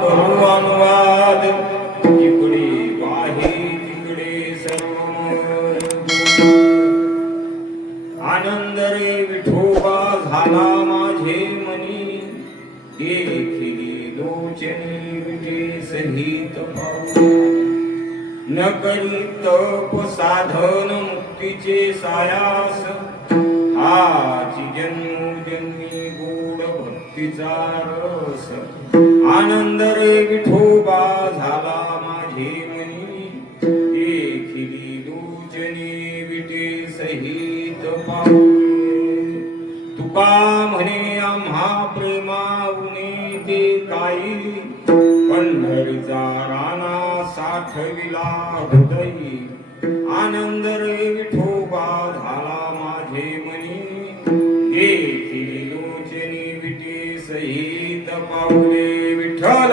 करू अनुवाद जिकडे वाहे तिकडे सर्व आनंद रे विठोबा झाला माझे मनी देखिली लोचनी विटे सहित पाहू न करी तप साधन मुक्तीचे सायास हाची जन्मोजन्मी गोड भक्तीचा रस आनंद रे विठोबा झाला माझे मनी देखिली लोचनी विटे सहित पाहुणे तुका म्हणे आम्हा प्रेमाऊने ते काही पंढरीचा राणा साठविला हृदयी आनंद रे विठोबा झाला माझे मनी देखिली लोचनी विटे सहित पाहुणे विठ्ठल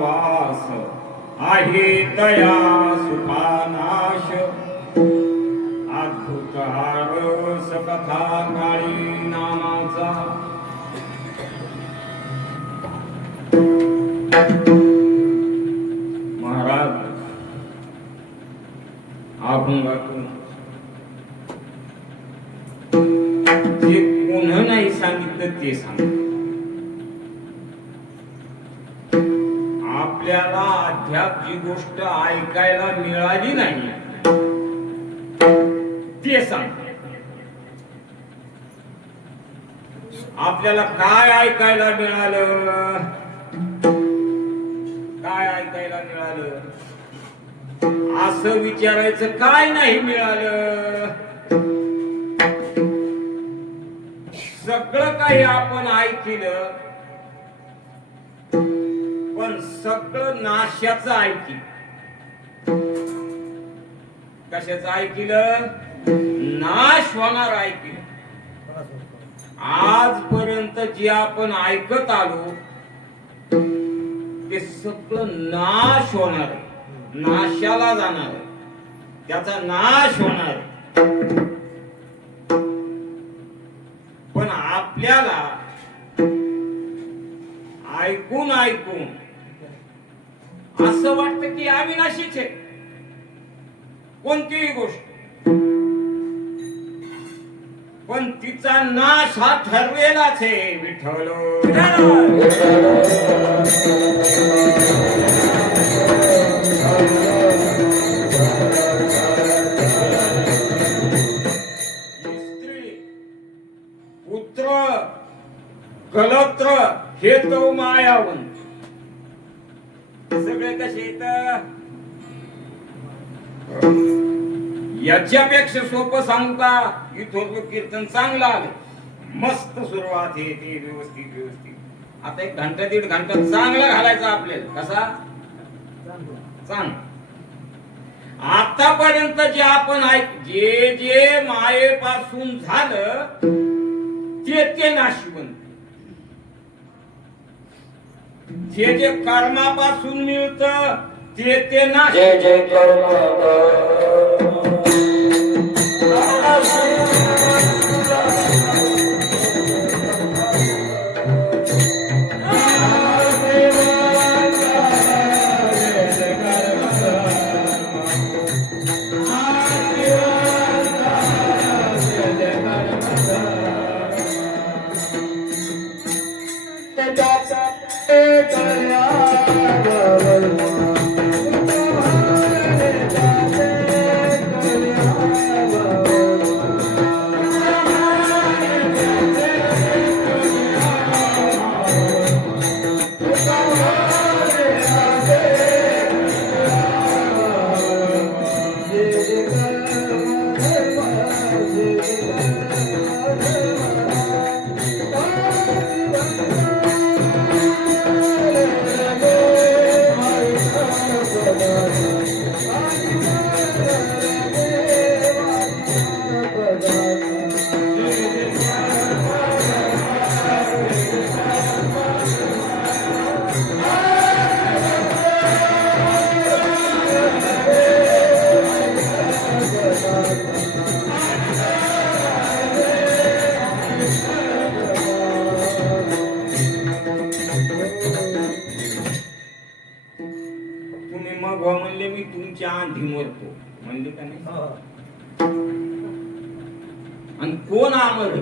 वास आहे तया सुखानाश अद्भुत रस कथा काळी नामाचा महाराज अभंगातून जे कोण नाही सांगितलं ते सांग. आपल्याला अद्याप जी गोष्ट ऐकायला मिळाली नाही ते सांग. आपल्याला काय ऐकायला मिळालं, काय ऐकायला मिळालं असं विचारायचं. काय नाही मिळालं, सगळं काही आपण ऐकलं पण सगळं नाशाचं ऐकलं. कशाचं ऐकलं? नाश होणार ऐकलं. आजपर्यंत जे आपण ऐकत आलो ते सगळं नाश होणार, नाशाला जाणार, त्याचा नाश होणार. पण आपल्याला ऐकून ऐकून असं वाटतं की अविनाशीच आहे कोणतीही गोष्ट, पण तिचा नाश हा ठरलेलाच आहे. विठ्ठल स्त्री पुत्र कलत्र हे तो मायावंत सगळे कसे येत. याच्यापेक्षा सोपं सांगू का? इथं कीर्तन चांगलं आलं, मस्त सुरुवात आहे ते व्यवस्थित व्यवस्थित. आता 1 घंटा 1.5 घंटा चांगला घालायचा आपल्याला. कसा चांग आतापर्यंत जे आपण जे जे मायेपासून झालं ते नाशवंत, जे जे कर्मापासून मिळतं ते नाश. जय जय कर्म म्हणले मी तुमच्या आधी मरतो म्हणले का नाही? आणि कोण आमर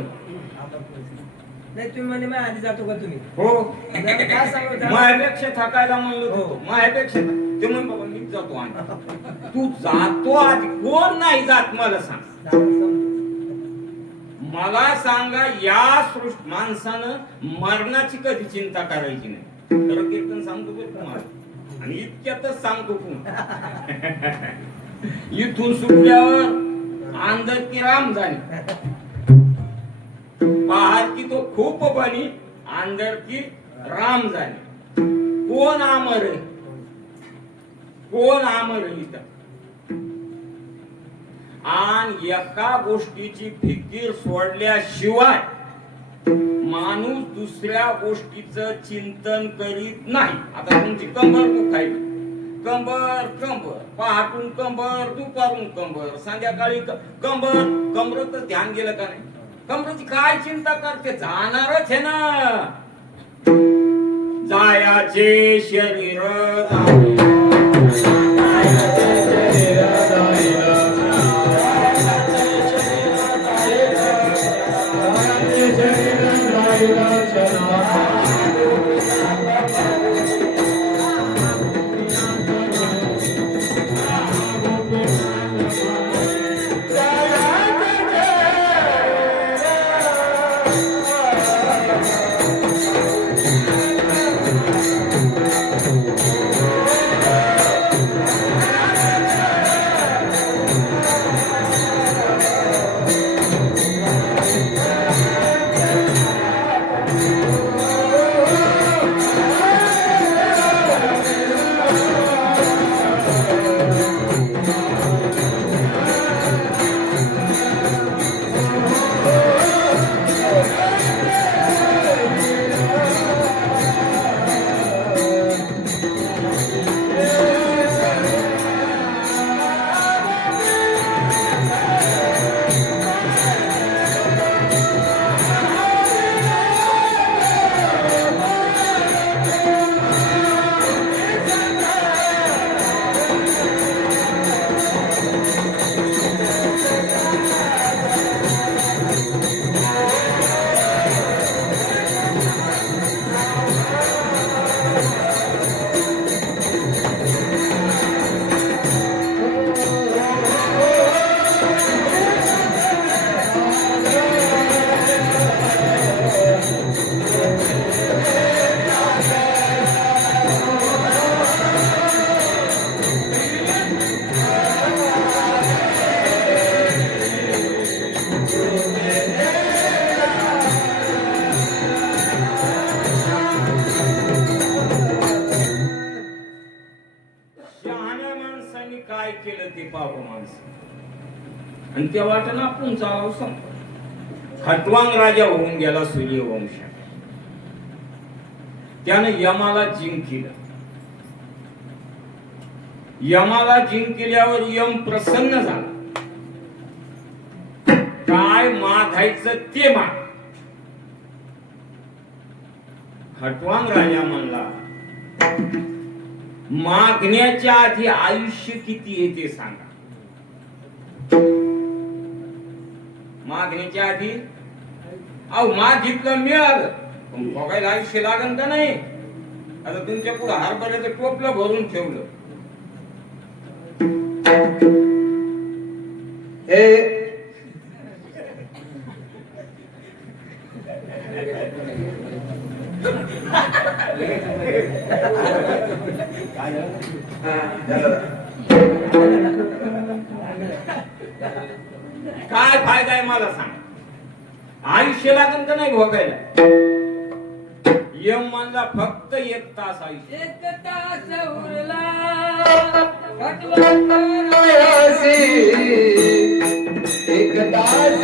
नाही तुम्ही म्हणजे मी आधी जातो का तुम्ही? हो काय सांगू माझ्यापेक्षा थकायला म्हणलो होतो, माझ्यापेक्षा ते म्हण बाबा मी जातो आणि तू जातो आधी. कोण नाही जात मला सांग, मला सांगा. या सृष्टी माणसानं मरणाची कधी चिंता करायची नाही. खरं कीर्तन सांगतो बरं तुम्हाला, आणि इतक्यातच सांगतो कोण. इथून सुटल्यावर आंधळ की राम जाणे, पहाड की तो खूप बनी, आंधळ की राम जाणे. कोण आमर आहे, कोण आमर आहे इथं. आणि एका गोष्टीची फिकीर सोडल्याशिवाय माणूस दुसऱ्या गोष्टीचं चिंतन करीत नाही. आता तुमची कंबर दुखायली, कंबर कंबर, पहाटून कंबर, दुपारून कंबर, संध्याकाळी कंबर, कमरच ध्यान गेलं का नाही? कमरेची काय चिंता करते? जाणारच आहे ना. जायाचे शरीर काय केलं ते पाप माणसं, आणि त्या वाटेनं आपण चालावं संप. खटवांग राजा होऊन गेला सूर्यवंश. त्यानं यमाला जिंकलं. यमाला जिंकल्यावर यम प्रसन्न झाला. काय मागायचं ते माग. खटवांग राजा म्हणला, मागण्याच्या आधी आयुष्य किती आहे ते सांगा. मागण्याच्या आधी अहो मागितलं मिळालं, पण बघायला आयुष्य लागन का नाही? आता तुमच्या पुढे हरभऱ्याचं टोपलं भरून ठेवलं. काय फायदा आहे मला सांग? आयुष्य लागेल का नाही भोगायला? यम म्हणला फक्त 1 तास आयुष्य. 1 तास उरला एक तास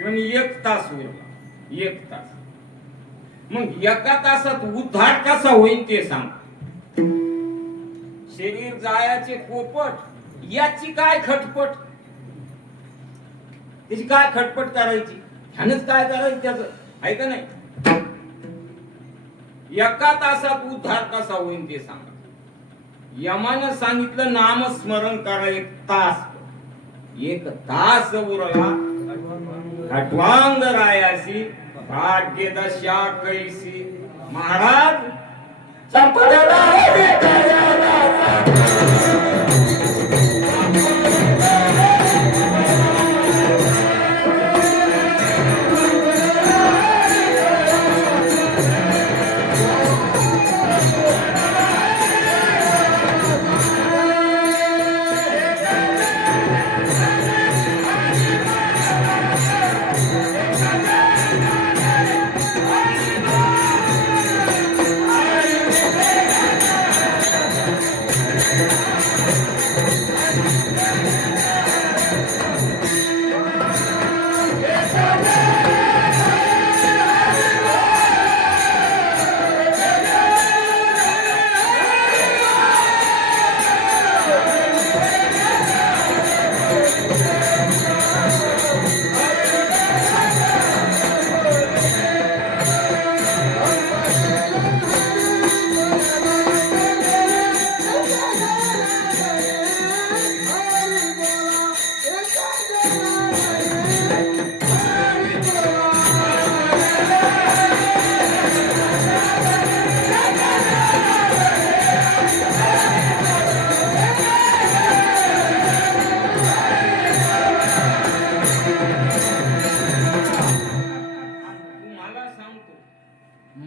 किंवा 1 तास उरला, 1 तास. मग एका तासात उद्धार कसा होईल ते सांग. शरीर जायाचे पोपट, याची काय खटपट, त्याची काय खटपट करायची, ह्यानच काय करायचं त्याच, आहे का नाही. एका तासात उद्धार कसा होईल ते सांगा. यमानं सांगितलं नामस्मरण करा 1 तास. 1 तास उरला खटवांग रायासी भाग्य दशा कैसी. महाराज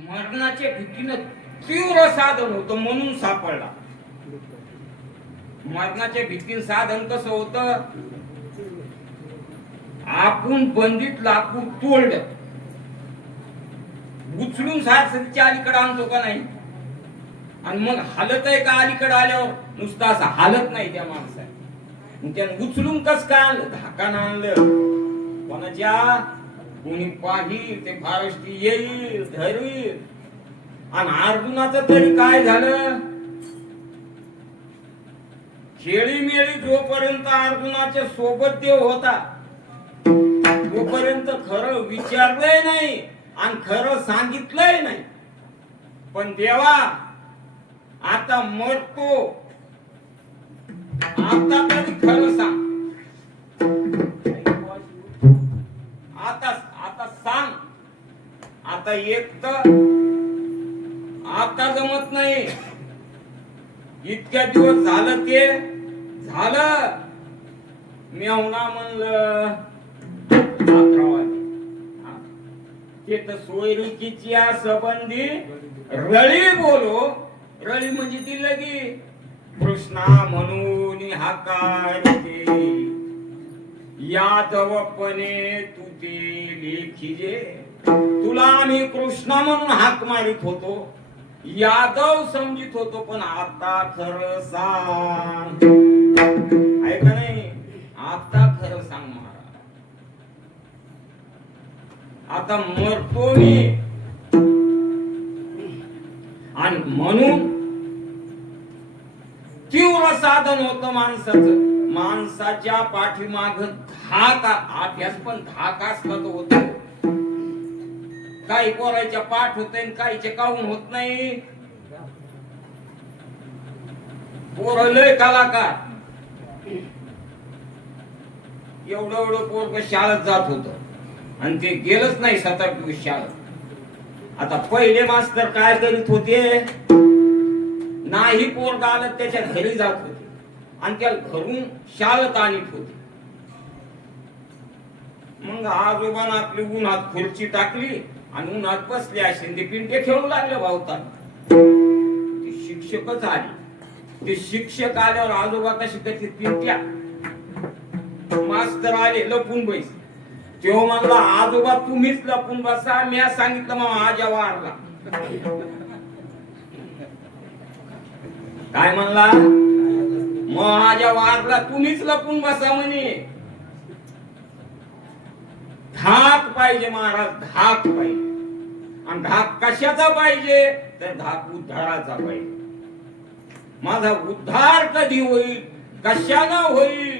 मरणाच्या भीतीनं तीव्र साधन होतं म्हणून सापडला. मरणाच्या भीतीनं साधन कसं होतं, आपण बंदीत लाकूड तोडलं, उचलून सारसरीच्या अलीकडे आणतो का नाही, आणि मग हालत आहे का अलीकडे आल्यावर, नुसतं असं हालत नाही त्या माणसाने. त्यानं उचलून कस काय आणलं, धाकानं आणलं. कोणाच्या कोणी पाहिल ते फारस्ती येईल धरवील. आणि अर्जुनाचं तरी काय झालं, खेळी मेळी जोपर्यंत अर्जुनाच्या सोबत देव होता तोपर्यंत खरं विचारलंय नाही आणि खरं सांगितलंय नाही. पण देवा आता मरतो, आता तरी खरं सांग, आता सांग. आता एक तर आता जमत नाही, इतक्या दिवस झालं ते झालं. मेवना म्हणलं ते तर सोयरीकीची संबंधी रळी बोलो. रळी म्हणजे ती लगी कृष्णा म्हणून हाकारते यादवपणे तू ते लेखीजे. तुला आम्ही कृष्णा म्हणून हाक मारित होतो, यादव समजित होतो, पण आता खरं सांग, आहे का नाही, आता खरं सांग महाराज. आता मरतो मी, आणि म्हणून तीव्र साधन होतं माणसाचं. माणसाच्या पाठीमाग अभ्यास पण धाकाच होत. काही पोरायच्या पाठ होत नाही, काहीचे काऊन होत नाही. पोर लय कलाकार, एवढं एवढं पोरग शाळेत जात होत आणि ते गेलंच नाही 7-8 शाळेत. आता पहिले मास्तर काय करीत होते, नाही पोरगा आलं त्याच्या घरी जात होते आणि त्याला घरून शाळेत आणत होते. मग आजोबानं आपली उन्हात खुर्ची टाकली आणि उन्हात बसले असे ते पिंटे खेळू लागले भावतात. ते शिक्षकच आले, ते शिक्षक आल्यावर आजोबा कशी त्याची पिंट्या, मास्तर आले लपून बैस. तेव्हा म्हणला आजोबा तुम्हीच लपून बसा, मी सांगितलं मग आजा वारला. काय म्हणला, मग आजा वारला तुम्हीच लपून बसा म्हणे. पाहिजे महाराज, धाक पाहिजे. आणि धाक कशाचा पाहिजे तर धाक उद्धाराचा पाहिजे. माझा उद्धार कधी होईल, कशानं होईल,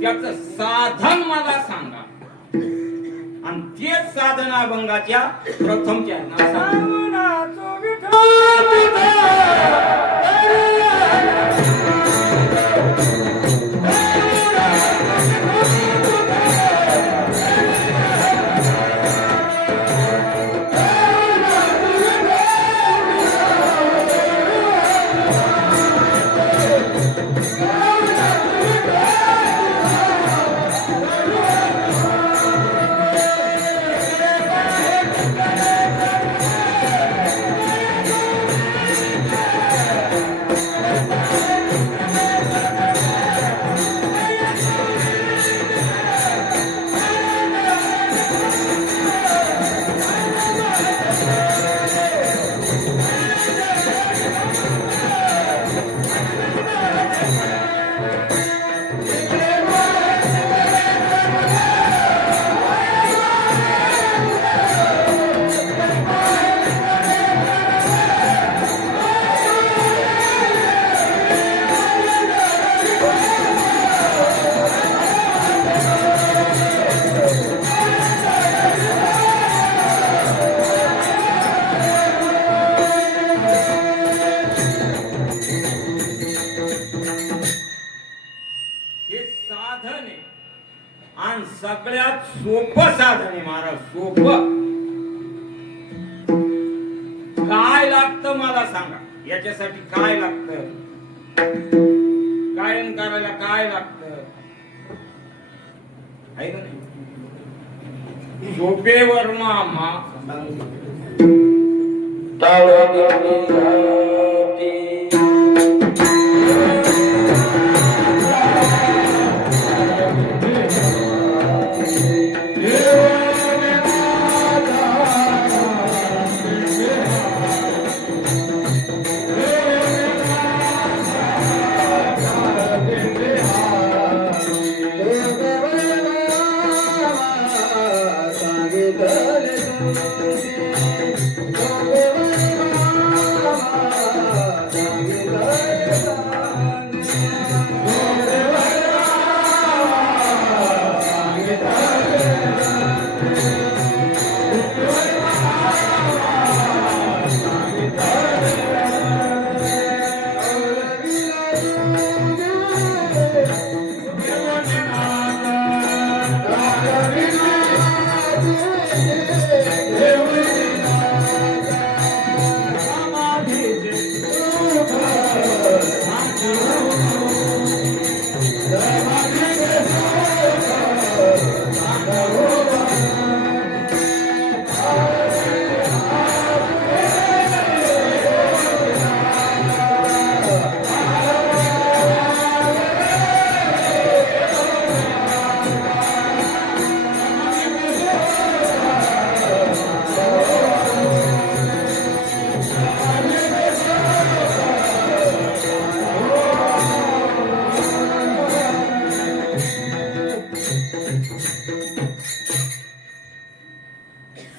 त्याच साधन मला सांगा. आणि तेच साधन अभंगाच्या प्रथम चरणात सावनाचो विठ्ठल आणि सगळ्यात सोपं साधन आहे महाराज. सोपं काय लागतं मला सांगा, याच्यासाठी काय लागतं, गायन करायला काय लागतं आहे का नाही? सोपेवर मामा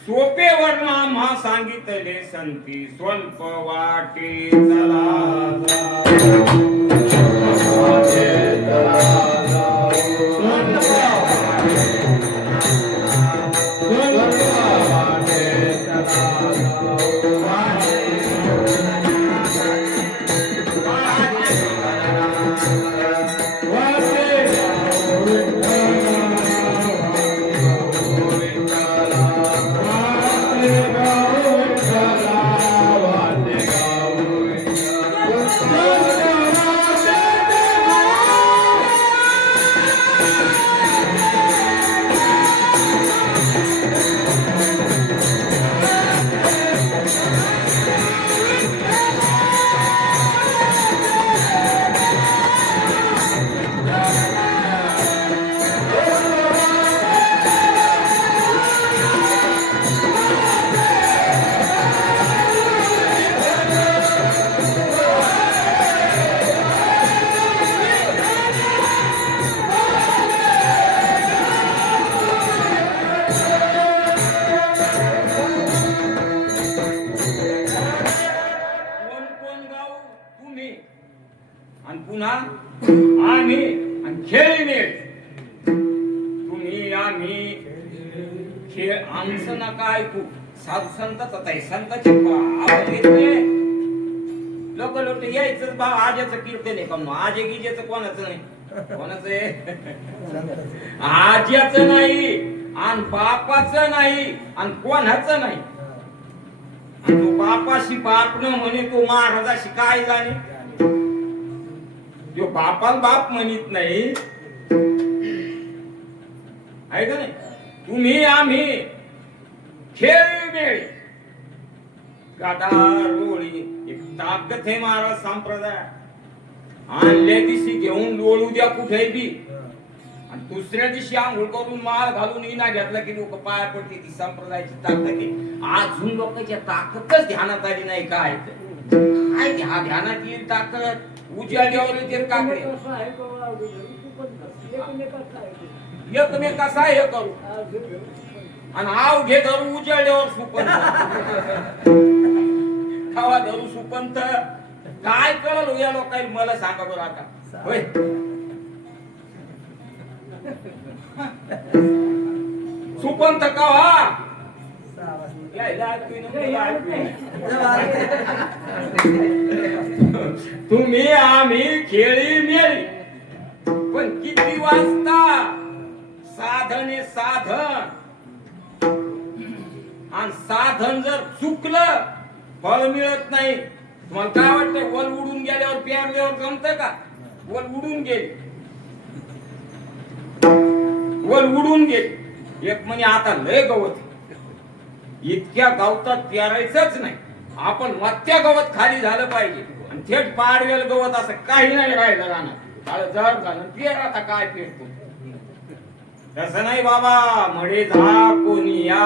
सोपे वर्णा सांगितले संती स्वल्प वाटे चला खेळ आमचं नका ऐकू. साधू संतच आता आहे. संतांचे आवाज घेतले लोक लोक यायचं भाव आज्याचं कीर्तन आहे का मग आजे गिजेचं कोणाचं नाही. कोणाचं आहे आज्याचं नाही आणि बापाचं नाही आणि कोणाचं नाही. आणि तो बापाशी बाप न म्हणे तो महाराजाशी काय जाणे. जो बापाला बाप म्हणत नाही आहे का नाही. तुम्ही आम्ही खेळ मेळ गाडा रोळी एक ताकद आहे महाराज संप्रदाय. आणल्या दिवशी घेऊन लोळू द्या कुठे बी आणि दुसऱ्या दिवशी आंघोळ करून माळ घालून इना घेतला की लोक पाया पडते. ती संप्रदायाची ताकद आहे. अजून लोकांच्या ताकदच ध्यानात आली नाही. काय ध्यानात येईल ताकद उजाड्यावर येते काकडे एकमेकाचा हे करू आणि आव घे धरू उजाड्यावर सुपंत खावा धरू सुपंत. काय कळलं या लोकांनी मला सांगा बरं आता. होय सुपंत कावा तुम्ही आम्ही खेळी मेळी पण किती वाजता साधने साधन आणि साधन जर चुकलं फळ मिळत नाही. तुम्हाला काय वाटतंय वल उडून गेल्यावर पेरल्यावर जमत का. वल उडून गेली वल उडून गेली. एक म्हणे आता लय गवत इतक्या गवतात पेरायचंच नाही. आपण मत्या गवत खाली झालं पाहिजे आणि थेट पाडवेल गवत असं काही नाही राहिलं राहणार. जड झालं पेर आता काय पेरतो. तसं नाही बाबा. मडे जा कोणी या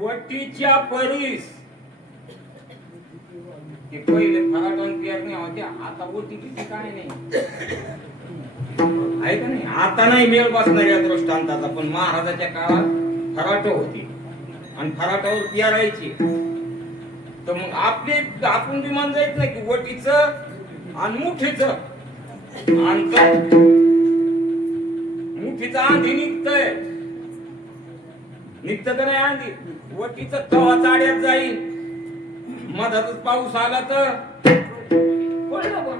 वटीच्या परीस ते पहिले फराटन पेरण्या होत्या. आता वटी किती काय नाही आहे का नाही. आता नाही मेळ बसणार या दृष्टांताचा. पण महाराजाच्या काळात फराट होती आणि फराटावर पेरायची. तर मग आपण बी म्हणजायच नाही की वटीचं आणि मुठीचं अंतर. मुठीचं आंधी निघतंय निघत का नाही आंधी. वटीचं कवा चाड्यात जाईल. मधातच पाऊस आला तर पडलं पण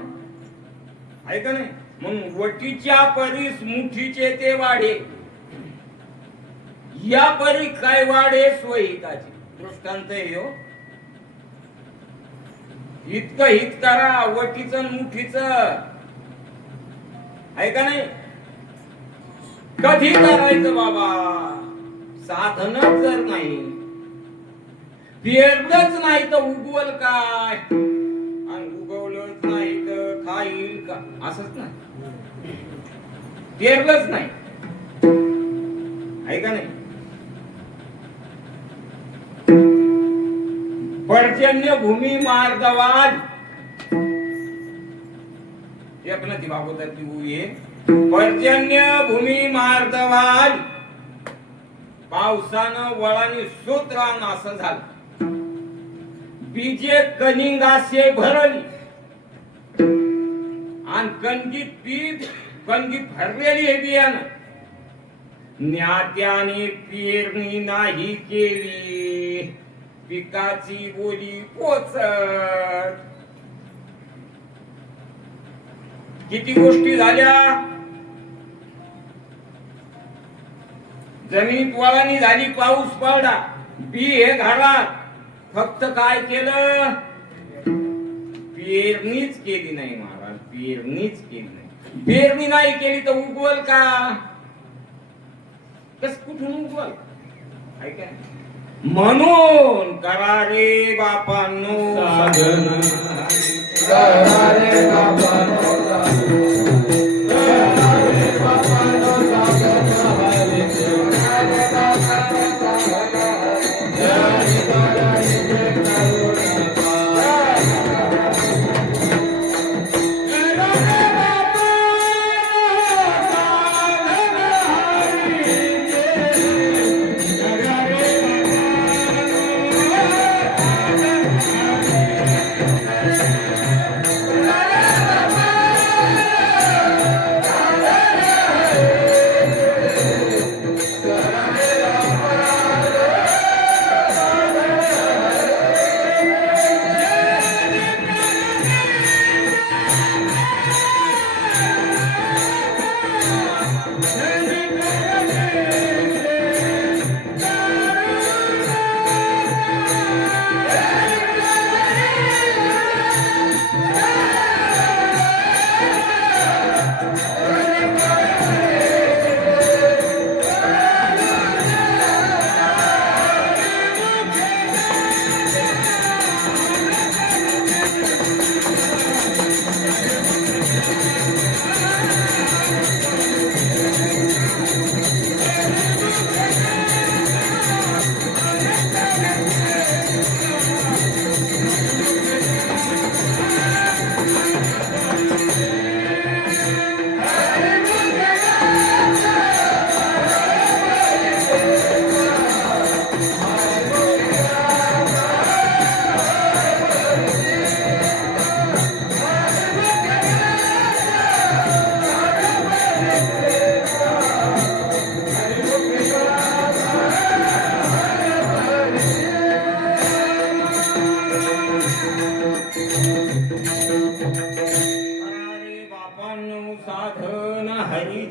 आहे का नाही. म्हणून वटीच्या परीस मुठीचे ते वाढे या परी काय वाढे स्वहिताची. दृष्टांत आहे हो. इतकं हित करा वटीचं मुठीचं आहे का नाही. कधी करायचं बाबा. साधनच जर नाही पेरलंच नाही तर उगवल काय आणि उगवलंच नाही तर खाईल का. असंच ना. पेरलंच नाही आहे का नाही. पर्जन्य भूमी मार्गवाद एकनाथी भागवताची ओवी आहे. पर्जन्य भूमी मार्दवाल, पावसानं वळाने सूत्रान असं झालं. बीजे कनिंगासे भरली आणि कणगीत भरलेली आहे बियाणं. ज्ञात्याने पेरणी नाही केली, पिकाची बोली पोचत. किती गोष्टी झाल्या. जमीन वळानी झाली, पाऊस पडला, बी हे घरात. फक्त काय केलं? पेरणीच केली नाही महाराज, पेरणीच केली नाही. पेरणी नाही केली तर उगवल का? कस कुठून उगवल? ऐका, म्हणून करा रे बापांनो साधन, करा रे बापांनो साधन, करा रे बापांनो साधन, हरी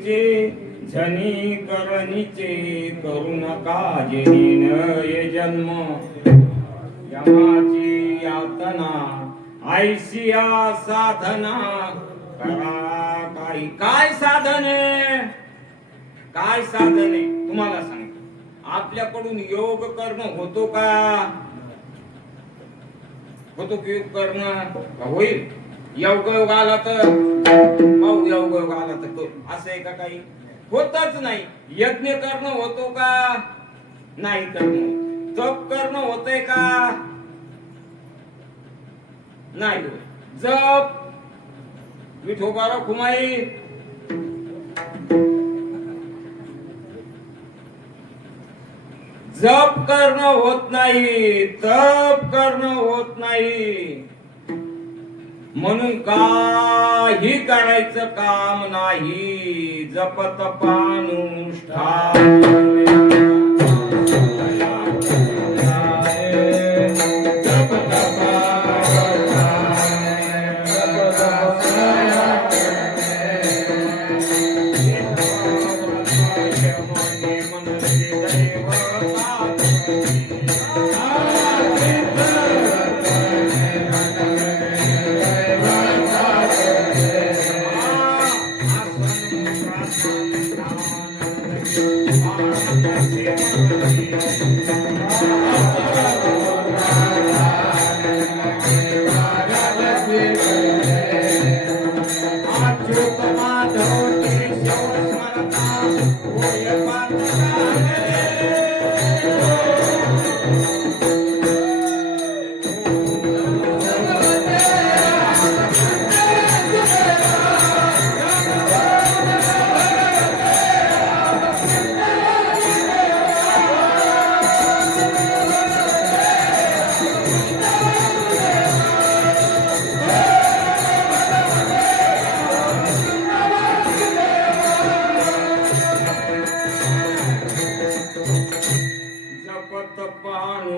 हरी झनी करणीचे करू नका जेहीन ये जन्म. यमाची यातना आयसिया साधना करा. काही काय साधने, काय साधने तुम्हाला सांगतो. आपल्याकडून योग करणं होतो का? होतो की योग करणं होईल? योग आला तर पाहू, योग आला तर तो असं आहे का? काही होतच नाही. यज्ञ करणं होतो का? नाही करणं. जप करणं होतंय का? नाही. जप विठोबारा खुमाई जप करणं होत नाही, तप करणं होत नाही. म्हणून काही करायचं काम नाही. जप तपानुष्ठान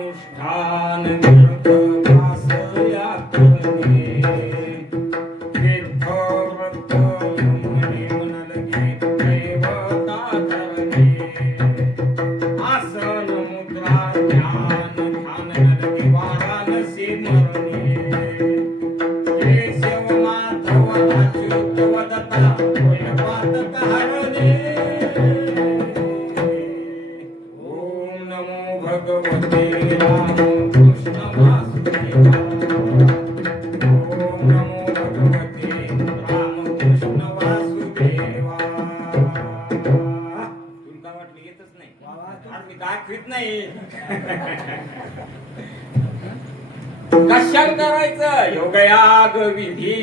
अनुष्ठान तीर्थ वासया करणे तीर्थ व्रत मने मन लगे देवता धरणे आसन मुद्रा ध्यान ध्यान न लगे वाराणसी मरणे केशव माधव अच्युत वदता होय पातक हरणे ओम नमो भगवते राम कृष्ण वासुदेवा ओम नमो भगवते राम कृष्ण वासुदेवा तुला वाटलं येतच नाही अरे मी दाखवीत नाही कशाला करायचं योगयाग विधी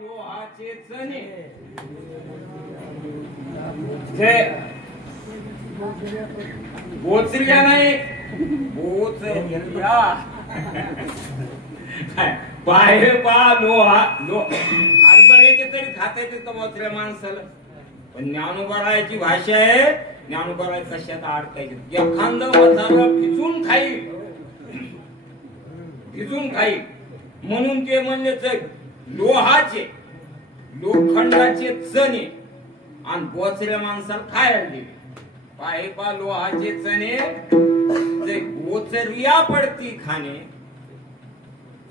लोहाचे चणे जे बोचरिया नाही बोचरिया पाहे पा लोहा हरभऱ्याचे तरी खाता येते का बोचऱ्या माणसाला पण ज्ञानोबारायाची भाषा आहे ज्ञानोबाराय कशात अडकायचे एखादं वधारा भिजून खाई म्हणून ते म्हणले लोहाचे लोखंडाचे चणे आणि बोचऱ्या माणसाला खायला दिले पाहे पा लोहाचे चणे जे बोचरिया पडती खाणे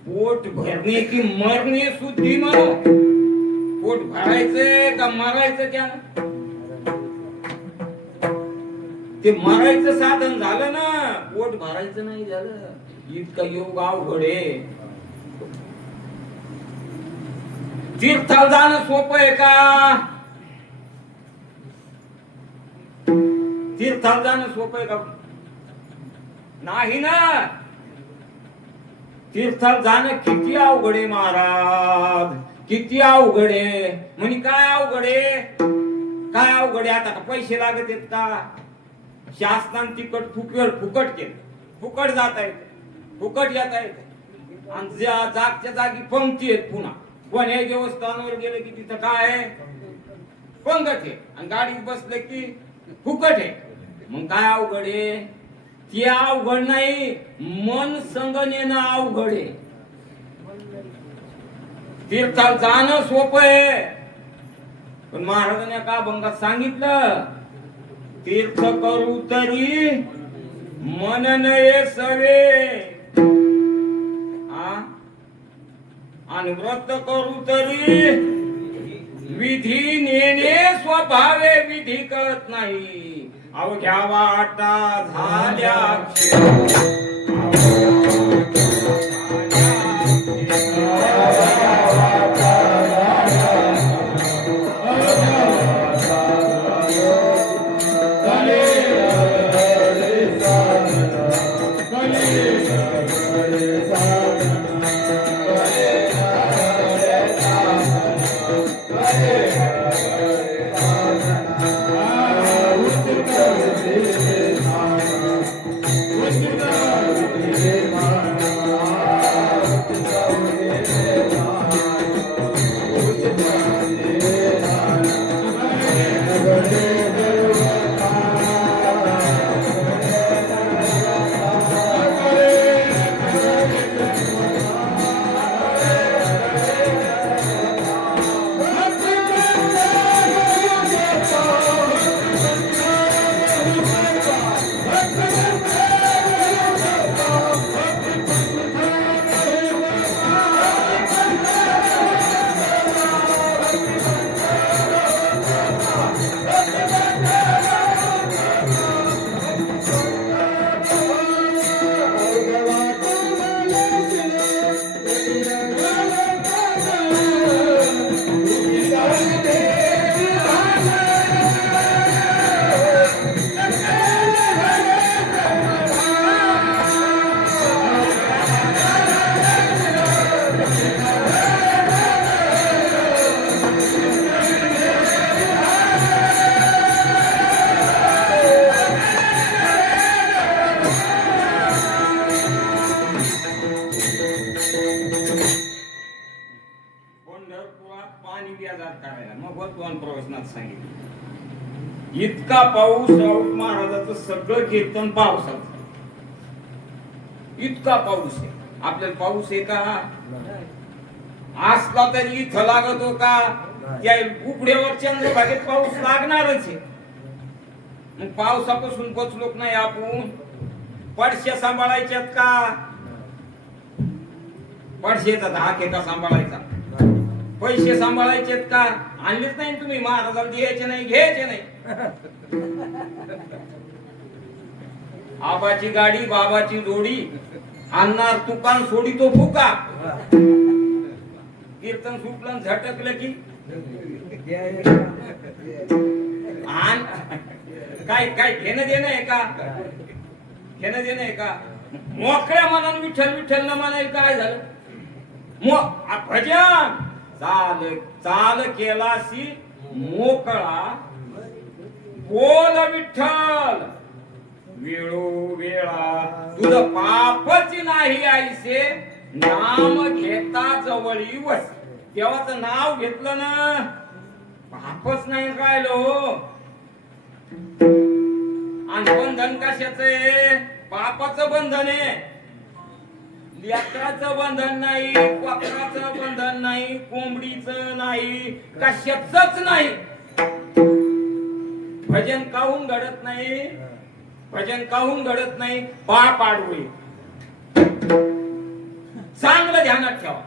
पोट भरणे की मरणे सुद्धी म्हणो पोट भरायचं का मरायचं त्यानं ते मरायचं साधन झालं ना पोट भरायचं नाही झालं इतकं योग अवघड आहे तीर्थाला जाणं सोपं आहे का तीर्थाला जाणं सोपं आहे का नाही ना तीर्थाला जाणं किती अवघड आहे महाराज किती अवघड आहे म्हणे काय अवघड आहे काय अवघड आहे आता का पैसे लागत आहेत का शासनाने तिकट फुकट केलं फुकट जाता येत फुकट येता येत आणि जागच्या जागी पंक्ती आहेत पुन्हा कोण्या देवस्थानावर गेलं की तिथं काय आहे पंगत आहे आणि गाडीत बसलं की फुकट आहे मग काय अवघड आहे ते अवघड नाही मन संग नेणं अवघड आहे तीर्थाला जाणं सोपं आहे पण महाराजांनी का भंगात सांगितलं तीर्थ करू तरी मन नये सवे आणि व्रत करू तरी विधी नेणे स्वभावे विधी कळत नाही अवघ्या वाटा झाल्या Hare माळेदार करायला. मग वर 2 प्रवचनात सांगितलं इतका पाऊस राऊत महाराजाचं सगळं कीर्तन पावसात. इतका पाऊस आहे. आपल्याला पाऊस आहे का? असला तरी इथं लागतो का? त्या उघड्यावर चंद्रभागेत पाऊस लागणारच आहे. मग पावसापासून बचलोक नाही आपण. पडशे सांभाळायच्यात का? पडशेचा धाक आहे का सांभाळायचा? पैसे सांभाळायचेत का? आणलेच नाही तुम्ही. महाराजाला द्यायचे नाही, घ्यायचे नाही. आबाची गाडी बाबाची जोडी आणणार दुकान सोडी तो फुका. कीर्तन सुटलं झटकलं की आण. काय काय घेणं देणं आहे का? घेणं देणं आहे का? मोकळ्या मनानं विठ्ठल विठ्ठल न म्हणायला काय झालं? भजन चाल चाल केलासी मोकळा बोल विठ्ठल वेळोवेळा तुझं पापच नाही आईसे नाम घेता जवळी वस. देवाचं नाव घेतलं ना पापच नाही राहिलो. आणि बंधन कशाचं आहे? पापाचं बंधन आहे. लेकराचं बंधन नाही, कोकराचं बंधन नाही, कोंबडीचं नाही, कशाचंच नाही. भजन काहून घडत नाही? भजन काहून घडत नाही? पाप आडवे. चांगलं ध्यानात ठेवा.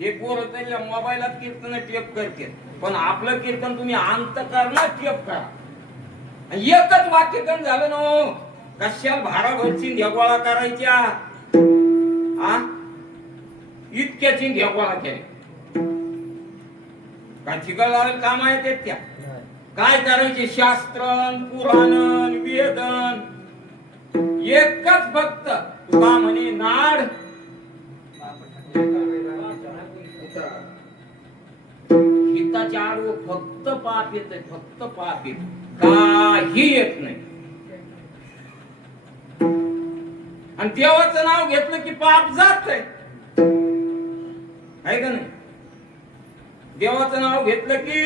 हे पोरं त्यांच्या मोबाईलात कीर्तन टेप करते, पण आपलं कीर्तन तुम्ही अंतकरणात टेप करा. एकच वाक्यकरण झालं ना. कशाला भाराभरची ढेगोळा करायच्या? इतक्याची ढेगोळा केली का? चिकल लावेल काम आहे त्या? काय करायचे? शास्त्रन पुराणन वेदन एकच फक्त. तुका म्हणे नाड हिताच्या आडवं फक्त पाप येत. फक्त पाप येत, काही येत नाही. आणि देवाचं नाव घेतलं की पाप जात आहे का नाही? देवाचं नाव घेतलं की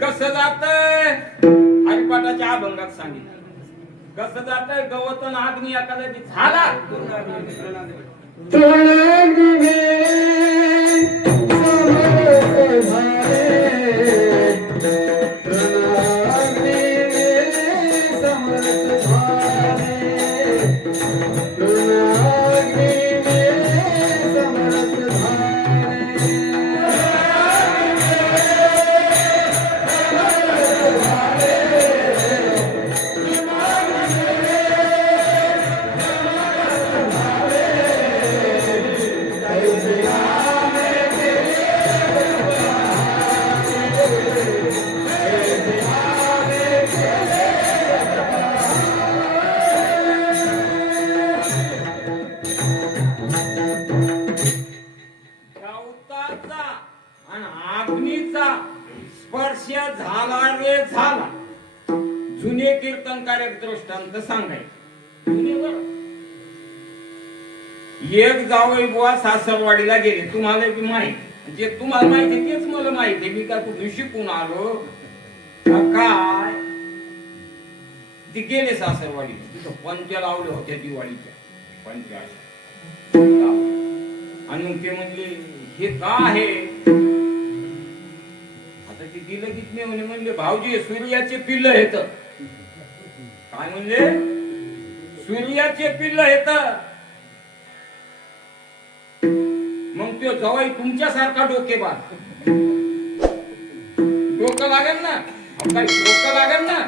कसं जातंय? हरिपाठाच्या अभंगात सांगितलं कसं जातंय. गवतन अग्नी एखाद्या झाला स्पर्श झाला रे झाला. जुने कीर्तनकारक दृष्टांत सांगायचे. एक जावई बुवा सासरवाडीला गेले. तुम्हाला माहिती, जे तुम्हाला माहिती तेच मला माहिती. मी का कुठून शिकून आलो काय? ते गेले सासरवाडी. तिथं पंच लावले होत्या दिवाळीच्या. पंच आणि मग ते म्हणले हे का आहे? आता ते दिलं किती म्हणले भाऊजी सूर्याचे पिल्ल येत. काय म्हणले? सूर्याचे पिल्ल येत. मग तो जवाई तुमच्यासारखा डोकेबाज. डोकं लागेल ना? काही डोकं लागेल ना?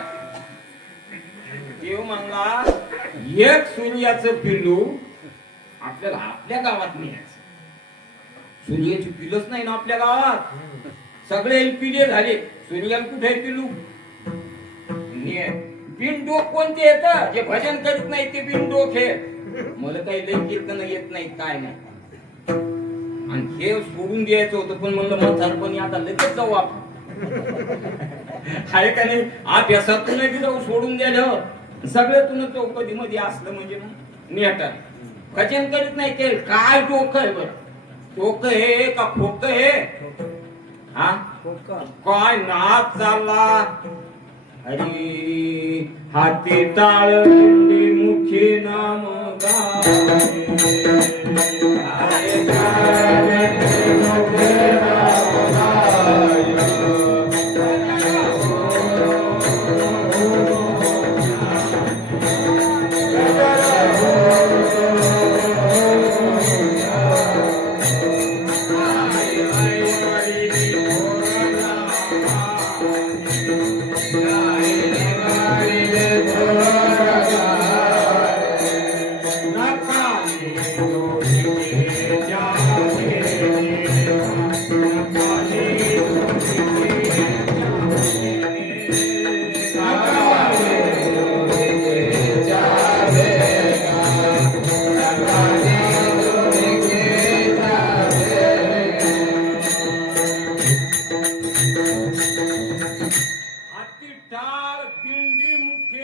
देव म्हणला एक सूर्याचं पिल्लू आपल्याला आपल्या गावात न्यायचं. सूर्याची पिल्लच नाही ना आपल्या गावात. सगळे पिले झाले. सूर्याला कुठे पिल्लू? बिनडोक कोणते येत? जे भजन करीत नाही ते बिनडोक हे. मला काही लई कीर्तन येत नाही काय नाही. आणि हे सोडून द्यायचं होतं, पण म्हणलं म्हातारपणी आता लगेच जाऊ आपण. आहे का नाही? अभ्यासातून जाऊ सोडून द्यायला. सगळ्यातून चौकधी मध्ये असलं म्हणजे नेटर. भजन करीत नाही ते काय डोकं आहे बरं. टोक हे का खोक हे हा खोका. काय नाच चालला हरी हाती टाळ पिंडी मुखी नाम गाणे. हाती टाळ पिंडी मुखी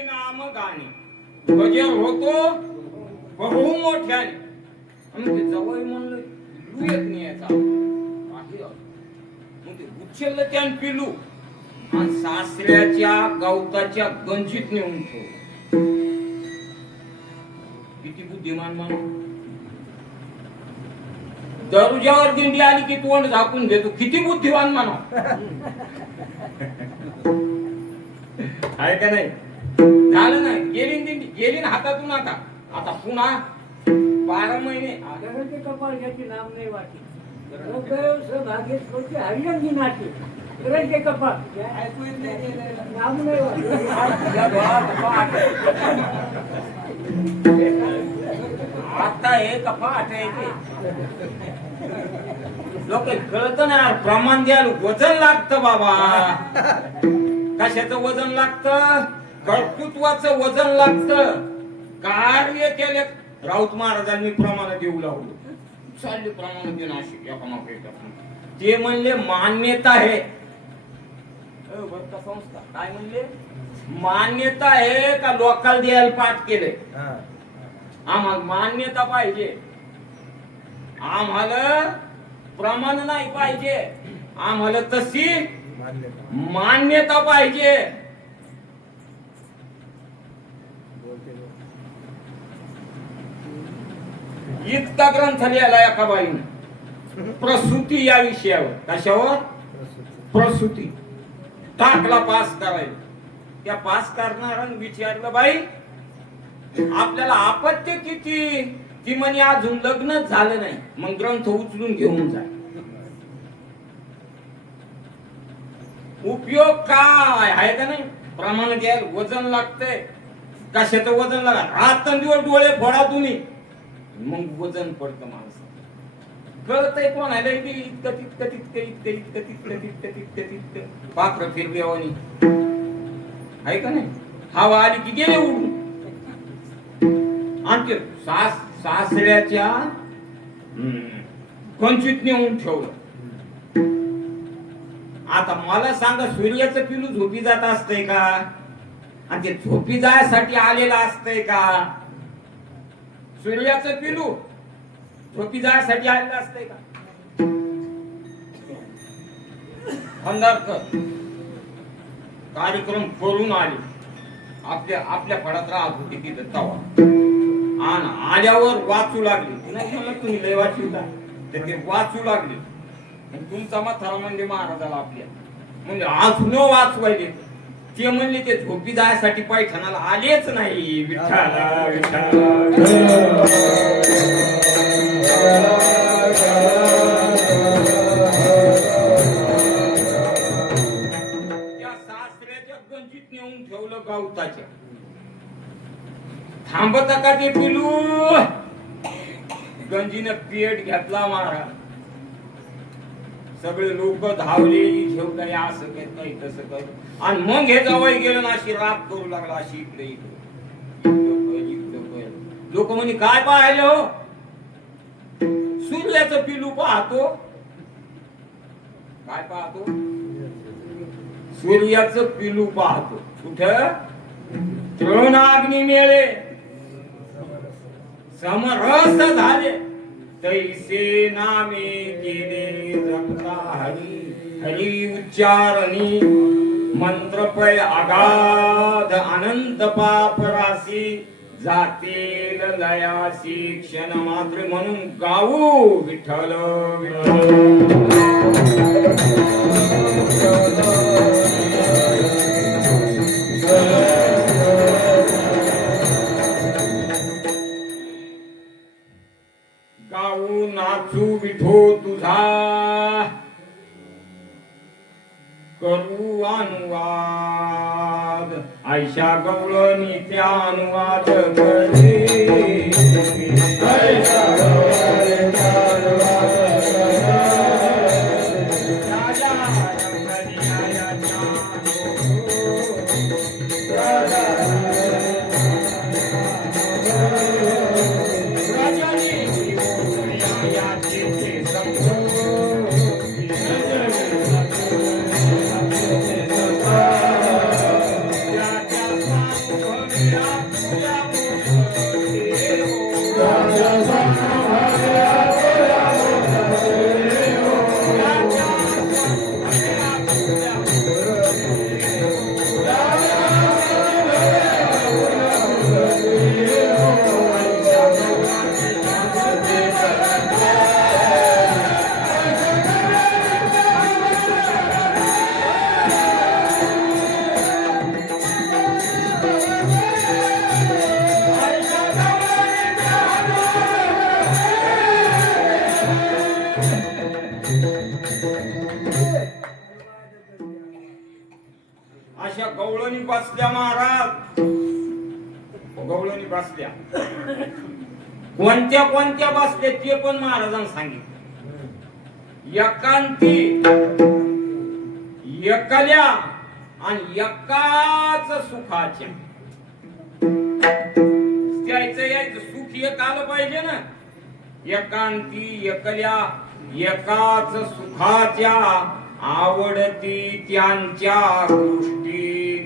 नाम गाणे गजर होतो बहु मोठ्याने आणि ते जवळ म्हणलं पिलू येत नाही याचा काही मग ते उचललं त्यान पिलू आणि सासऱ्याच्या गवताच्या गंजीत नेऊन ठेवलं. किती बुद्धिमान माणूस. दरुजावर दिंडी आली की तोंड झाकून घेतो. किती बुद्धिमान म्हणा आहे का नाही. झालं नाही गेली दिंडी गेली ना हातातून. आता आता पुन्हा 12 महिने आदराचे कपाळ ज्याची नाम नाही वाटी भाग्येश्वरची हरियंगी नाटी रंगे कपाळ ऐकू येत नाही ते. नाम नाही वाटी आता हे कपाट आहे ते. लोक कळत नाही प्रमाण द्यायला वजन लागतं बाबा. कशाचं वजन लागतं. कर्तृत्वाचं वजन लागतं. कार्य केले राऊत महाराजांनी प्रमाण देऊ लागलो. चालले प्रमाण देणं अशी एकामागे ते म्हणले मान्यता आहे. बरं का संस्था काय म्हणले मान्यता आहे का लोकांना द्यायला पाठ केले. आम्हाला मान्यता पाहिजे. आम्हाला प्रमाण नाही पाहिजे. आम्हाला तशी मान्यता पाहिजे. इतका ग्रंथ लिहिला एका बाईने प्रसूती या विषयावर. कशावर प्रसूती. टाकला पास करायला. त्या पास करणाऱ्यानं विचारलं बाई आपल्याला आपत्य किती. ती म्हणे अजून लग्नच झालं नाही. मग ग्रंथ उचलून घेऊन जा. उपयोग काय आहे का नाही. प्रमाण द्यायला वजन लागतंय. कशाचं वजन लागा रात्रंदिवस डोळे फोडा तुम्ही मग वजन पडतं माणसं. कळतंय कोणाला की इतकं तितकं तितकं इतकं इतकं तितकं तितकं तितकं तितकं पाखरं फिरव्यावानी आहे का नाही. हवा आली की गेले उडून. आणि ते सासऱ्याच्या कंचित नेऊन ठेवलं. आता मला सांगा सूर्याचं पिलू झोपी जात असतंय का. आणि ते झोपी जायसाठी आलेलं असतंय का. सूर्याचं पिलू झोपी जायसाठी आलेलं असतंय का. अंधारकर कार्यक्रम करून आले. आपल्या फडात राहत होती तिथं तवा. आणि आल्यावर वाचू लागले. नाही म्हणलं तुम्ही लय वाचूला तर ते वाचू लागले. तुमचा म्हातारा म्हणजे महाराजाला आपल्या म्हणजे आज न वाचवायले. ते म्हणले ते झोपी जायसाठी पैठणाला आलेच नाही. विठ्ठला विठ्ठला त्या सासऱ्याच्या गंजीत नेऊन ठेवलं गावताच्या. थांबत का ते पिलू. गंजीनं पेट घेतला महाराज. सगळे लोक धावले. घेऊन काही असं कर काही तसं कर. आणि मग हे जवळ गेलं ना अशी रात करू लागला. अशी इकडे इकडे लोक म्हणे काय पाहिले हो. सूर्याचं पिलू पाहतो. काय पाहतो सूर्याचं पिलू पाहतो. कुठं तृणाग्नी मेळे समरस झाले. तैसे नामे गेले जगता हरी हरी उच्चारणी मंत्रपय अगाध अनंत पाप राशी जातील लयासी क्षण मात्र म्हणून गाऊ विठ्ठल गाऊ नाचू विठो तुझा करू अनुवाद आयशा गवळणी त्या अनुवाद करे ऐसा गवळणी त्या अनुवाद राजा रंगनियाच्या राजाने याचे अशा गवळणी बसल्या महाराज गवळणी बसल्या कोणत्या कोणत्या बसल्या ते पण महाराजांनी सांगितलं एकांती एकल्या आणि एकाच सुखाच्या त्याचं यायचं सुख एक आलं पाहिजे ना एकांती एकल्या एकाच सुखाच्या आवडती त्यांच्या गोष्टी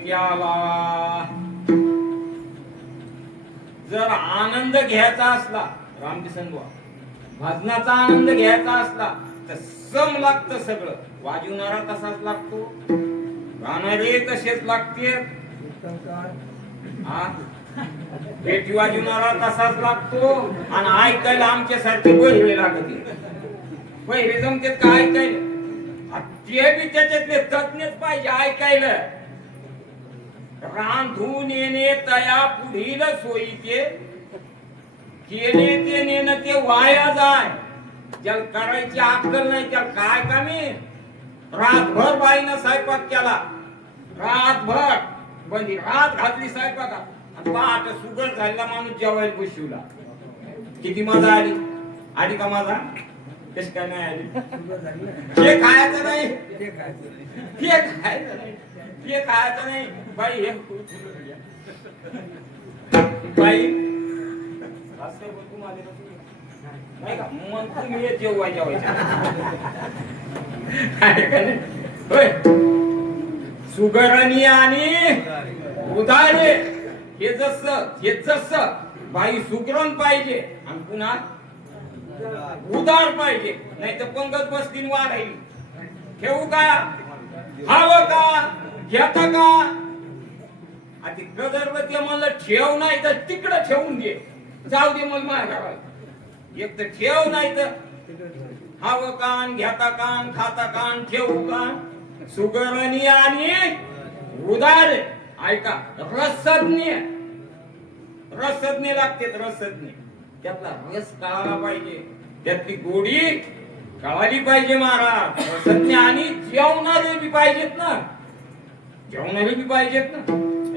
त्याला जर आनंद घ्यायचा असला रामकिसन भजनाचा आनंद घ्यायचा असला तर सम लागतं सगळं वाजवणारा तसाच लागतो गाणारे तसेच लागते पेटी वाजवणारा तसाच लागतो आणि ऐकायला आमच्यासारखे बहिरे लागते बहिरे जमतेत का ऐकायला ते बी त्याच्यातले तज्ञच पाहिजे ऐकायला रांधून येणे तया पुढील सोयीचे केले ते नेणं ते वाया जाय ज्याला करायची अक्कल नाही त्याला काय कामी रातभर बाईनं स्वयंपाक केला रातभर बंदी रात घातली स्वयंपाकात आणि पहाट सुगर झालेला माणूस जेवायला बसवला किती मजा आली आली का मजा कशी काय नाही आली हे खायचं नाही ते खायचं नाही ते खायचं नाही बाई हे बाई नाही का मग तुम्ही जेवायच्या होय सुगरणी आणि उदारे हे जस बाई सुगरण पाहिजे आणि पुन्हा उदार पाहिजे नाही तर पंगत बसतील वाढायली ठेवू का हवं का घेता का आधी गदरला ते म्हणलं ठेव नाही तर तिकडं ठेवून दे जाऊ दे मग माझ्या गावात एक तर ठेव नाही तर हवं कान घेता कान खाता कान ठेवू कान सुगरणी आणि उदार ऐका रसज्ञ लागते रसज्ञ त्यातला रस कळाला पाहिजे त्यातली गोडी कळाली पाहिजे महाराज रसज्ञ आणि जेवणारे बी पाहिजेत ना जेवणारे बी पाहिजेत ना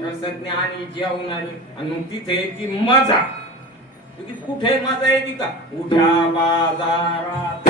रसज्ञ आणि जेवणारे आणि मग तिथे ती मजा कुठे मजा येते का उठ्या बाजारात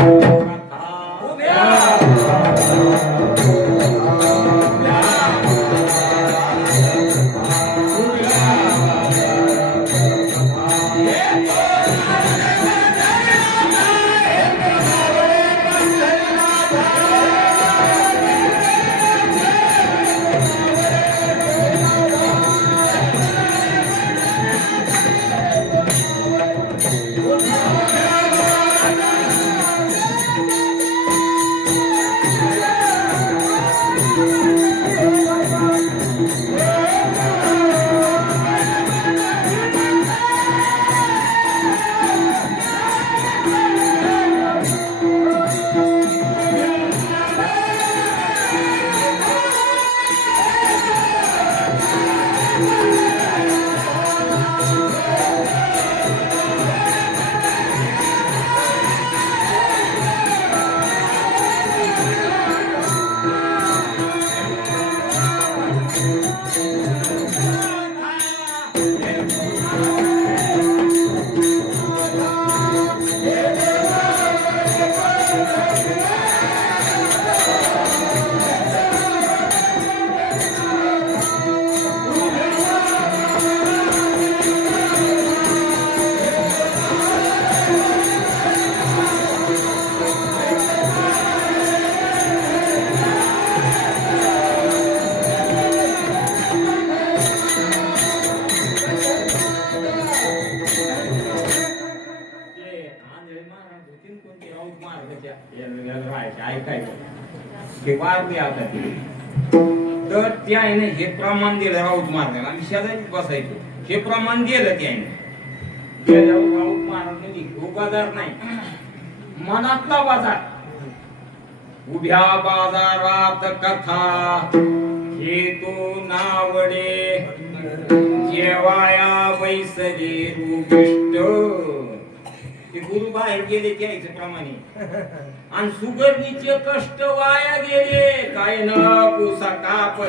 हे वारले आता तर त्याने हे प्रमाण दिलं राऊत महाराजांना. आम्ही शेजारीच बसायचो. हे प्रमाण दिलं त्याने. गेल्यावर राऊत महाराजांनी हो बाजार नाही, मनातला बाजार. उभ्या बाजारात कथा हे तो नावडे, जेवाया बैसले रुबिष्ट. ते गुरु बाहेर गेले त्याचे प्रमाणे, आणि सुगरणीचे कष्ट वाया गेले. काय न पुसा काप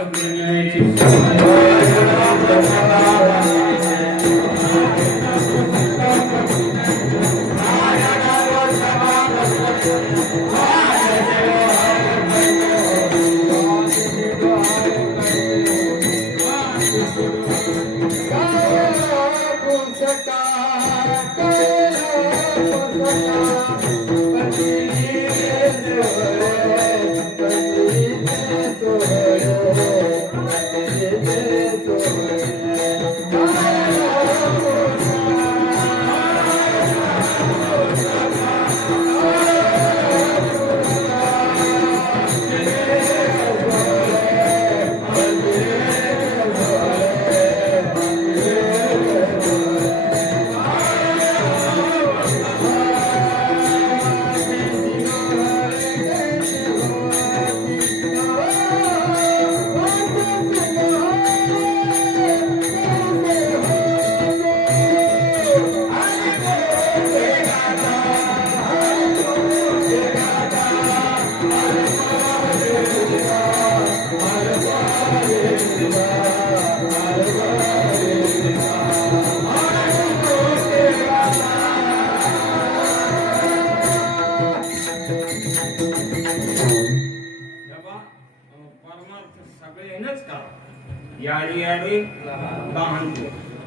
याडी याडी लहान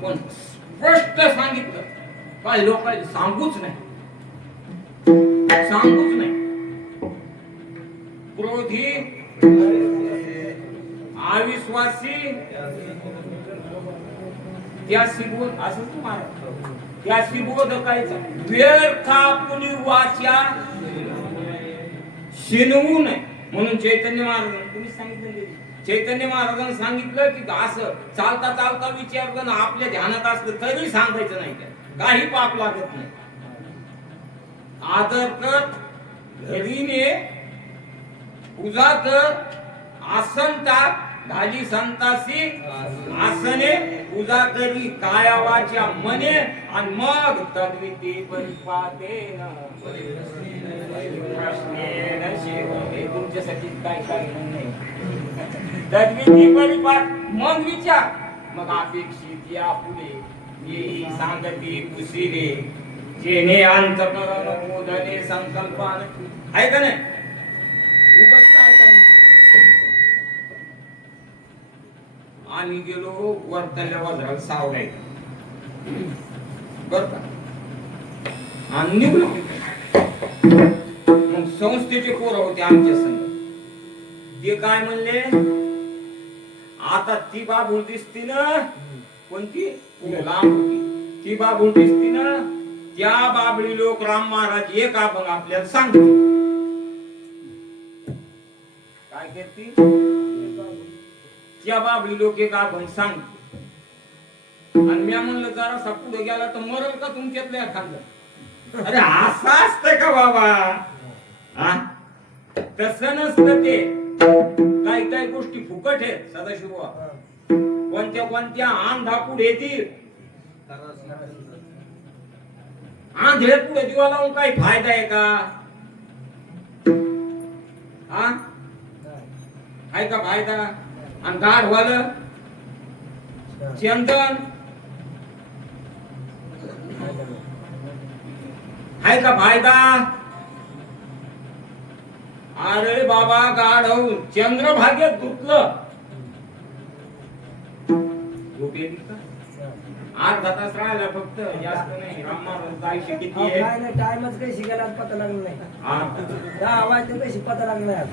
पण स्पष्ट सांगितलं. काही लोकांनी सांगूच नाही, सांगूच नाही. क्रोधी, अविश्वासी, त्यासी बोध असं तुम्हाला त्यासी बोध कायचा वेळ कापुनी वाचा शिनवू नये म्हणून चैतन्य महाराज तुम्ही सांगितलं. चैतन्य महाराजांनी सांगितलं की असं चालता चालता विचारलं ना आपल्या ध्यानात असलं तरी सांगायचं नाही, काही पाप लागत नाही. आदर कर, घरीने पूजा कर, आसन टाक, घाली संतासी आसने, पूजा करी काया वाचा मने, आणि मग तद्विती परिपातेन प्रश्नेन शिवमे. तुमच्यासाठी काय काय नाही. तद्विती परिपात मग विचार, मग अपेक्षित या पुढे येई सांगती कुसिरे, जेणे अंतकरण मोदने संकल्पान. आहे का नाही? उगाच काय काय. आम्ही गेलो वर्तनल्या बाजारात सावलाय बर का, आणि निघलो. मग संस्थेचे पोरं होते आमच्या संग. ते काय म्हणले, आता ती बाबूळ दिसती ना, कोणती लांब होती ती बाबूळ दिसती ना, त्या बाबळी लोक राम महाराज एक अभंग आपल्याला सांगते. काय करती त्या बाबळी लोक एक अभंग सांगते. आणि मी म्हणलं जरासा पुढे गेला तर मरल का तुमच्यातल्या एखादं. अरे असं असतं का बाबा, तसं नसतं ते. काही काही गोष्टी फुकट आहेत सदाशिव. कोणत्या कोणत्या आंधा पुढे येतील, आंधळे पुढे दिवा लावून काही फायदा आहे का? आहे का फायदा? आणि गाढवालं चंदन आहे का फायदा? अरे बाबा गाढव चंद्रभागेत धुतलं अर्धा तास राहिला फक्त, जास्त नाही. राम महाराज आयुष्य किती आहे? काय नाही, टाइमच काही शिकायला पता लागला नाही. 10 वाजता काही पता लागला नाही.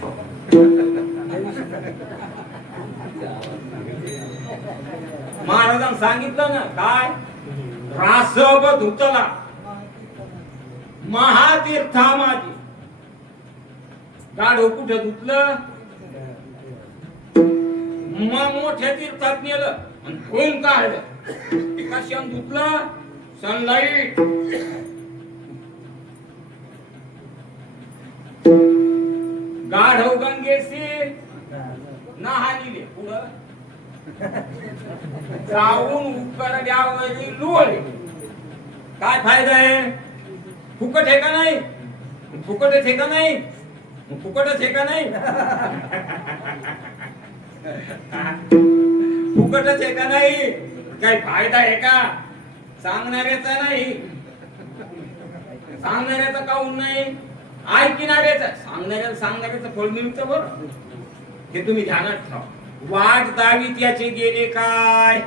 महाराजांनी सांगितलं ना काय, रासब धुतला महातीर्था माझी. गाढव कुठं धुतलं मग मोठ्या तीर्थात नेलं आणि कोण काढलं कशाने धुतलं सनलाईट गाढव गंगेशी नहानिले पुढं जाऊन उकरड्यावरी लोळे काय फायदा आहे फुकट आहे का नाही फुकटच आहे का नाही फुकटच आहे का नाही फुकटच आहे का नाही काही फायदा आहे का सांगणाऱ्याचा नाही सांगणाऱ्याचा काऊन नाही ऐकणाऱ्याचा सांगणाऱ्याचं फळ मिळतं बरं हे तुम्ही ध्यानात ठेवा वाट दावीत याचे गेले काय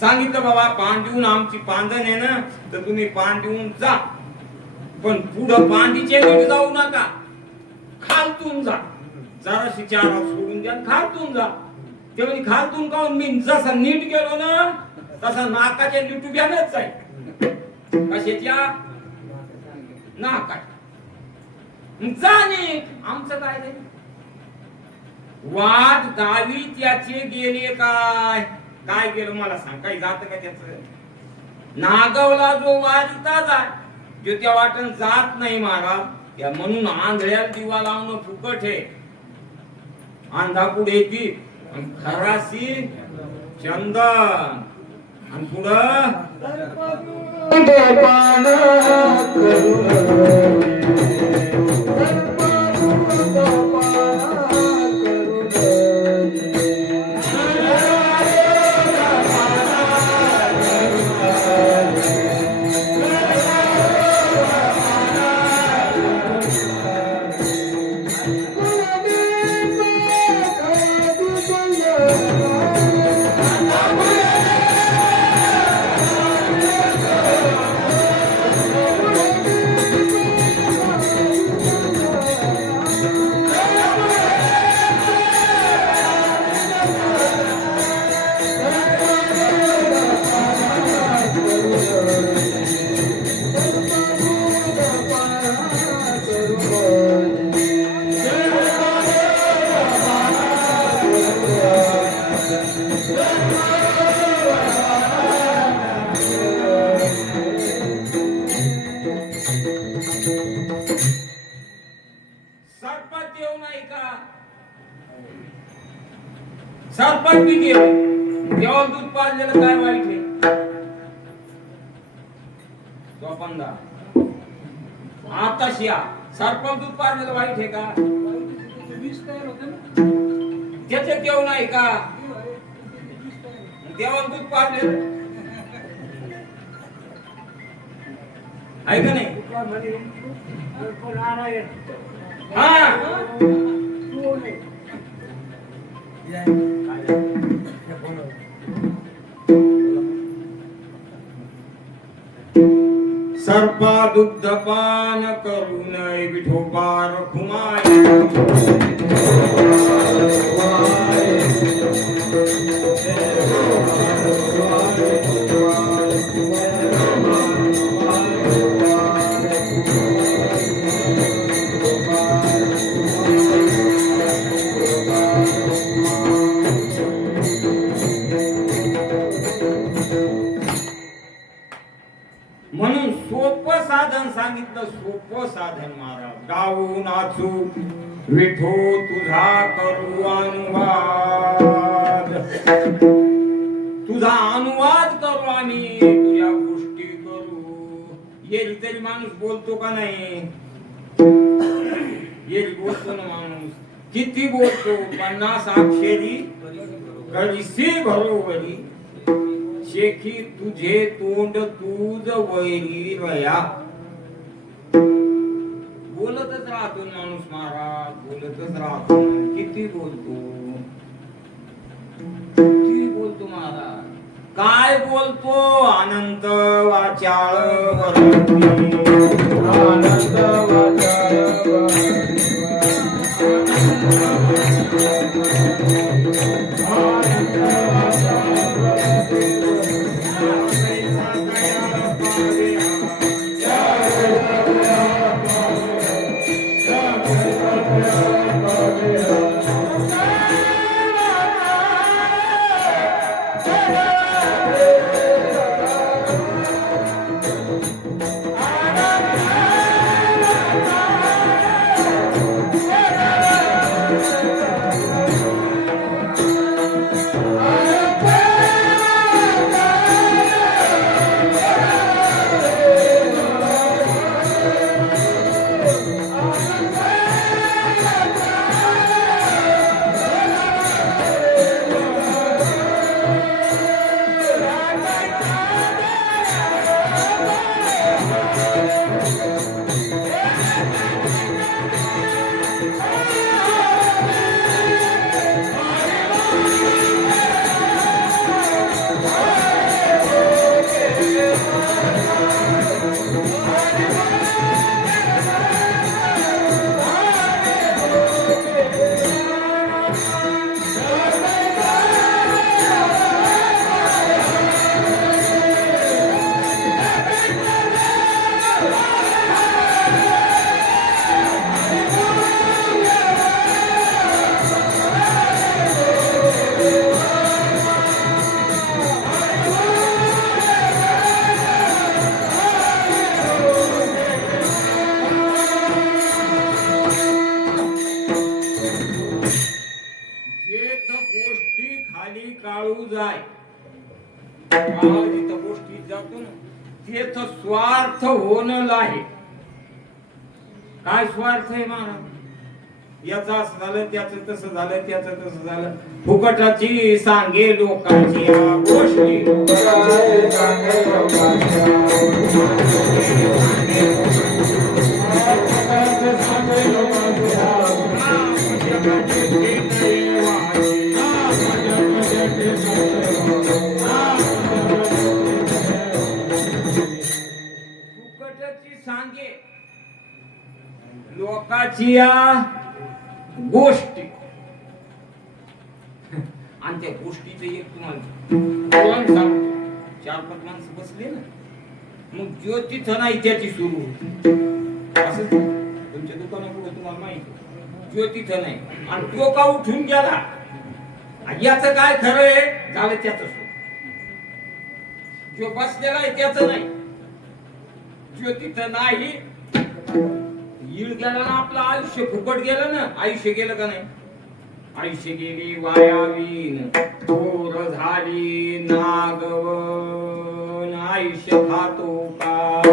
सांगितलं बाबा पान देऊन आमची पांधन आहे ना तर तुम्ही पान देऊन जा पण पुढं पांडीचे नीट जाऊ नका खालतून जा जराशी चार सोडून द्या खालतून जा ते म्हणजे खालतून काऊन मी जसा नीट गेलो ना तसा नाकाच्या लिटुब्यानच जाईल कशाच्या नाका जा नीट आमचं काय नाही वाट दावीत याचे गेले काय काय गेलं मला सांग काही जात का त्याच नागवला जो वारीता जाय जो त्या वाटण जात नाही महाराज त्या म्हणून आंधळ्याला दिवा लावणं फुकट आहे अंधा पुढे ती खरासी चंदन आणि पुढं सरपंच येऊ नाही का सरपंच बी गेले तेव्हा दूध पाजलेलं काय वाईट आहे आता शिया सरपंच दूध पाजलेलं वाईट आहे का त्याच्यात येऊ नाही का तेव्हा दूध पाजलेलं आहे का नाही सर्पा दुग्धपान करून विठोबार खुमाय म्हणून सोपं साधन सांगितलं सोपं साधन महाराज गाऊ नाचू विठो तुझा करू अनुवाद तुझा अनुवाद करू आम्ही तुझ्या गोष्टी करू येईल तरी माणूस बोलतो का नाही येईल बोलतो ना माणूस किती बोलतो 50 अक्षरी कळीसी घरोघरी शेखी तुझे तोंड तूज वैरी रया बोलतच राहतो माणूस महाराज बोलतच राहतो किती बोलतो महाराज काय बोलतो अनंत वाचाळ आनंद वाचाळ तेच स्वार्थ होणं आहे. काय स्वार्थ आहे महाराज? याचं असं झालं, त्याचं तसं झालं, त्याचं तसं झालं. फुकटाची सांगे लोकांची या गोष्टी. फुकटाची सांगे लोकांची या गोष्टी. आणि त्या गोष्टीचं एक तुम्हाला सांगतो. 4-5 माणसं बसले ना, मग ज्योतिष नाही त्याची सुरू होती. असं तुमच्या दुकानापुढे तुम्हाला माहिती ज्योतिष नाही, आणि तो का उठून गेला, याचं काय खरं आहे झालं त्याच. जो बसलेला आहे त्याच नाही, ज्योतिष नाही. येळ गेला ना, आपलं आयुष्य फुकट गेलं ना. आयुष्य गेलं का नाही? आयुष्य गेली वायावीन, थोर झाली नागवन. आयुष्य खातो काळ.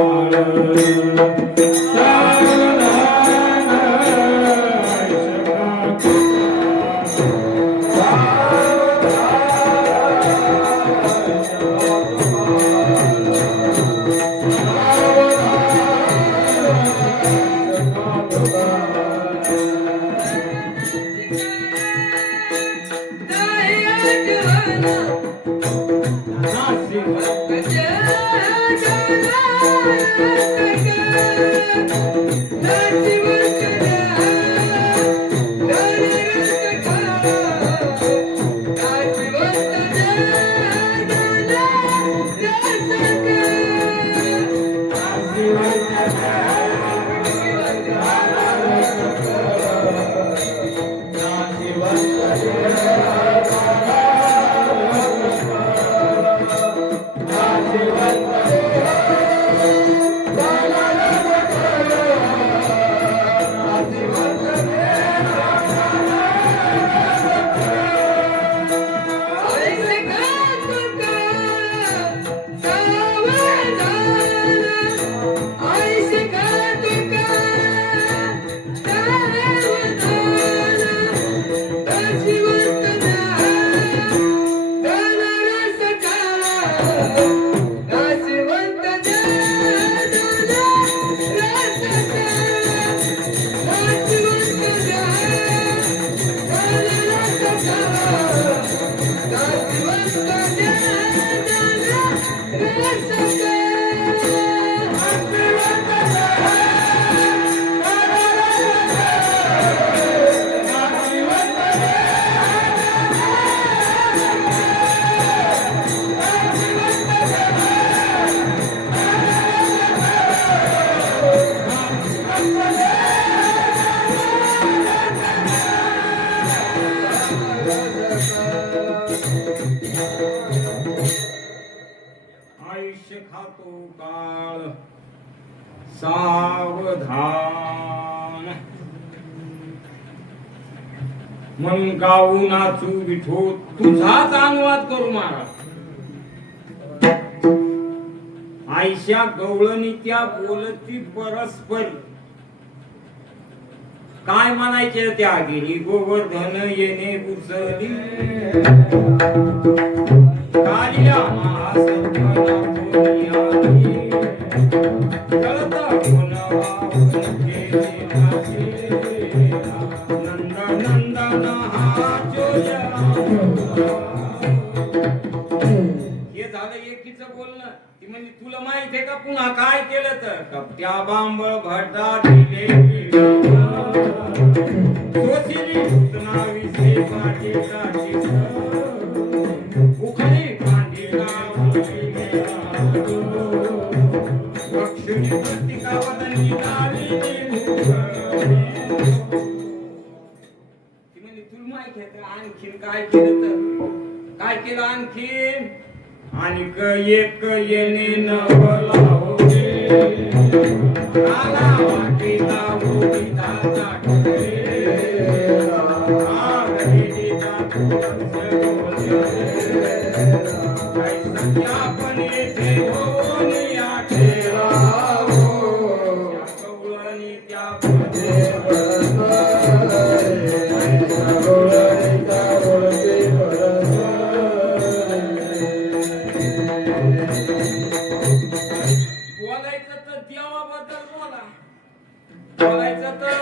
आयुष्य खातो काळ सावधान. मन गाऊ नाचू विठो तुझाच अनुवाद करू महाराज. आयशा गवळणी त्या बोलती परस्पर. काय म्हणायचे त्या गिरी गोवर्धन येणे उचली. कालिया महासंतना कोणी कळता गुणवाहून गेले नाचे. नंद नंदन हा जोया. हे झालं एकीचं बोलणं. ती म्हणजे तुला माहित आहे का पुन्हा काय केलं तर? कपट्या बांबळ भटा दिले सोसिली नाविसे पाटीलाची उखली पांडीला लक्ष्मी प्रतिका वदनी नावी. ती म्हणजे तुला माहित आहे तर आणखीन काय केलं तर? काय केलं आणखीन? आणि एक येणे नवला होते. आला वाटीला उडीचा टाकले. आगडीचा तुळस बोलले. काही संख्या पण येथे होऊन आठ. त्या बोलायचं तर देवाबद्दल बोला, बोलायचं तर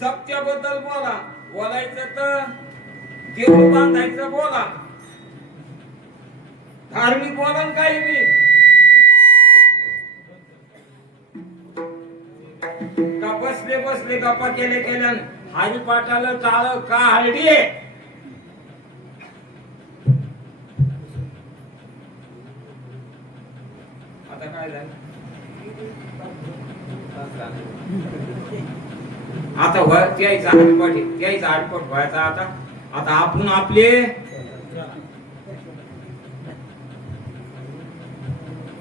सत्याबद्दल बोला, बोलायचं तर देव बांधायचं बोला, धार्मिक बोला न काही बी. का बसले बसले गप्पा केले केल्या हरिपाठाला टाळ का हरडी. आता काय झालं, आता त्याचा हरिपाठ त्याचा हरिपाठ व्हायचा. आता आता आपण आपले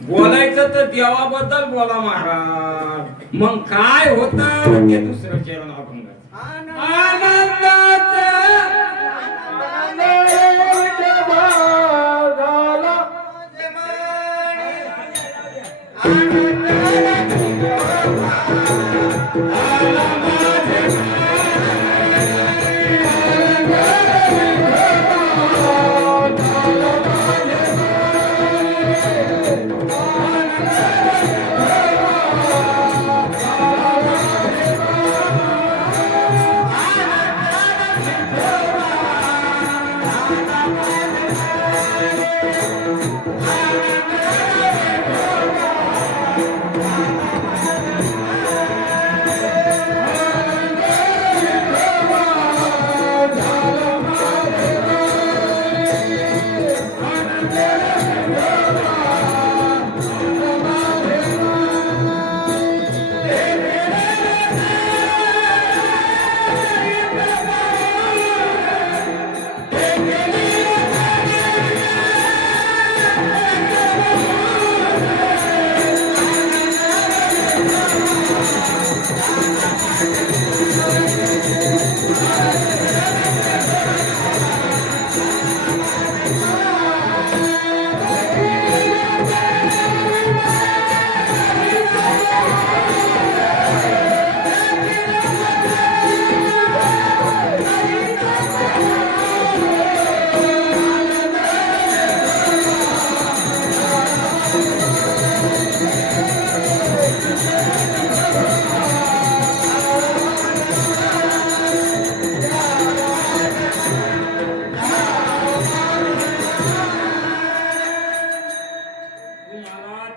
बोलायचं तर देवाबद्दल बोला महाराज. मग काय होतं ते दुसरं चरण आपण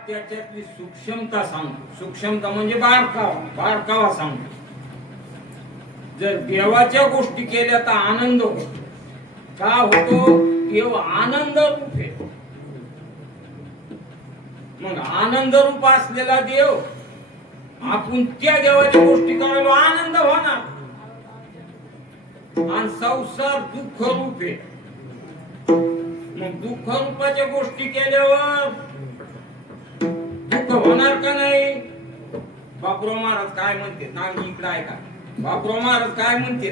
त्याच्यातली सूक्ष्मता सांगतो. सूक्ष्मता म्हणजे बारकावा, बारकावा सांगतो. जर देवाच्या गोष्टी केल्या तर आनंद होतो. का होतो? देव आनंद रूप आहे. मग आनंद रूप असलेला देव आपण त्या देवाच्या गोष्टी करायला आनंद होणार. आणि संसार दुःख रूप आहे. मग दुःख रूपाच्या गोष्टी केल्यावर दुःख होणार का नाही? बापराव महाराज काय म्हणते ना, इकडे ऐका. बापराव महाराज काय म्हणते,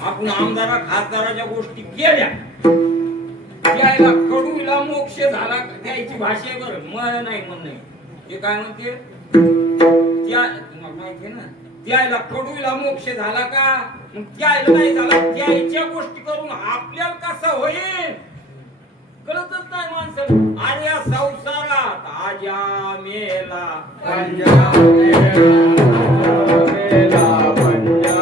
आपण आमदारा खासदाराच्या गोष्टी केल्या त्याला कडूला मोक्ष झाला. त्याची भाषे बर मन नाही म्हण नाही. ते काय म्हणते, त्या तुम्हाला माहिती आहे ना, त्याला कडूला मोक्ष झाला का? मग त्याला नाही झाला. त्याच्या गोष्टी करून आपल्याला कसं होईल कळतच नाही माणसाला. अरे या संसारात आजा मेला पंजा मेला पंजा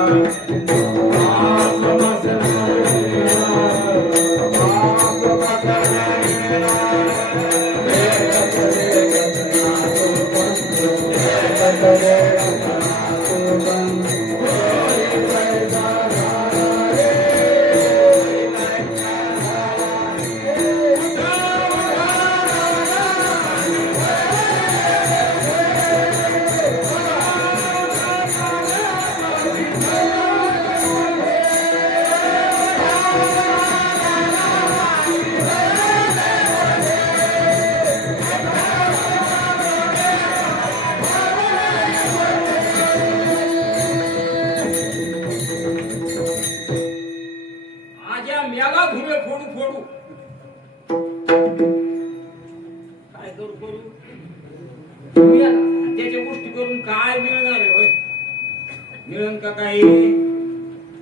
मिळून का काही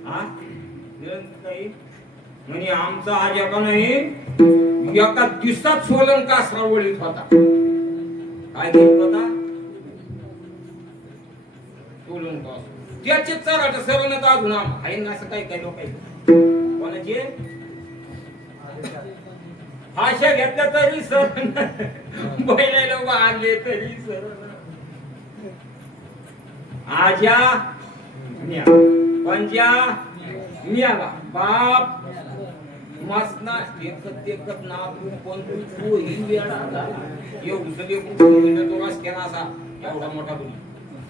हा मिळून का काही म्हणजे आमचा आज एका नाही एका दिवसात सोलन का सावळीत होता काय घेत होता सोलन का त्याचे चराट सरवण्यात अजून आहे ना असं काही काही लोक कोणाचे आशा घेतल्या तरी सर बैलाला बांधले तरी सर आज्या पंजा मियाला बाप मसना एकच नाव कोण तू ही वेळा येऊ सगळे कुठे तो रस केला असा एवढा मोठा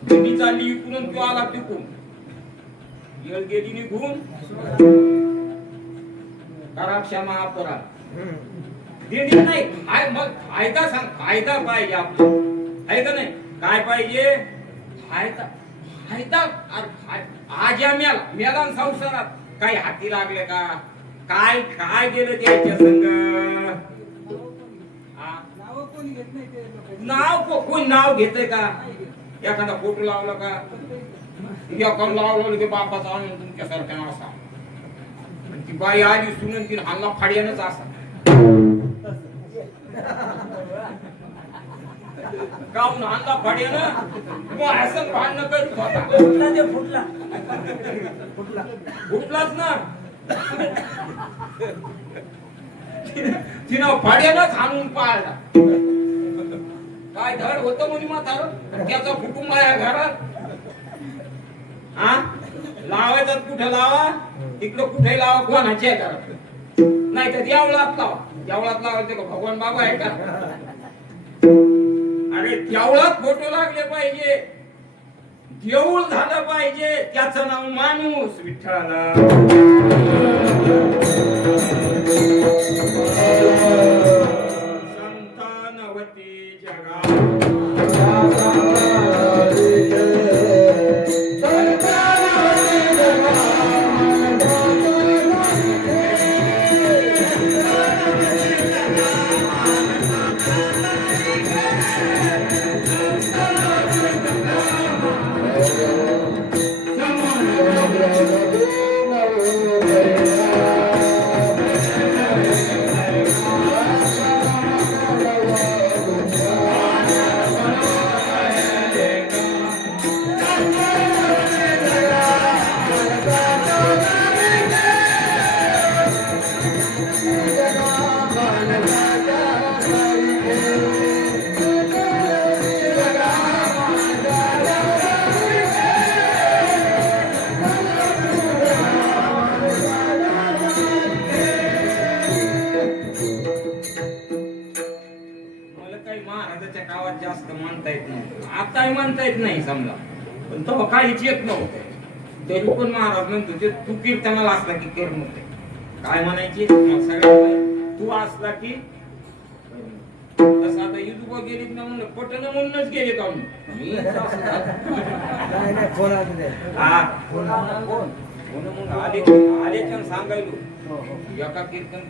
तुम्ही चालली इकडून तो आला तिकून येळ गेली निघून करा क्षमा अपराध देणे नाही काय मग फायदा सांग फायदा पाहिजे आपला आहे का नाही काय पाहिजे फायदा फायदा आज या मेला संसारात काही हाती लागले का काय काय गेलं त्याच्या संग नाव कोण नाव घेतय का एखादा फोटो लावला का एका लावलं ते बापाचा आणून तुमच्यासारख्या असा ती बाई आली सुनून तिने हल्ला फाड्यानच असा काऊन हल्ला फाड्यानं मग असं भांडणं करत होता फुटलाच ना तिनं फाड्यानच हाणून पाळला काय धड होतं म्हणे म्हातारं त्याचा कुटुंब आहे घरात हा लावायचं कुठं लावा तिकडं कुठे लावा कोणाच्या घरात नाही तर देवळात लावायचं का भगवान बाबा आहे का अरे देवळात फोटो लागले पाहिजे देऊळ झालं पाहिजे त्याचं नाव माणूस विठ्ठला संतानवती जगा आताही म्हणता येत नाही समजा पण तो काहीच येत नव्हतं तरी पण महाराज म्हणतो ते तू कीर्तनाला असला की कर म्हणते काय म्हणायची सगळ्यात तू असला की तसं आता युद्ध गेलीत ना म्हणलं पटन म्हणूनच गेले का मी आले सांगायलो एका कीर्तन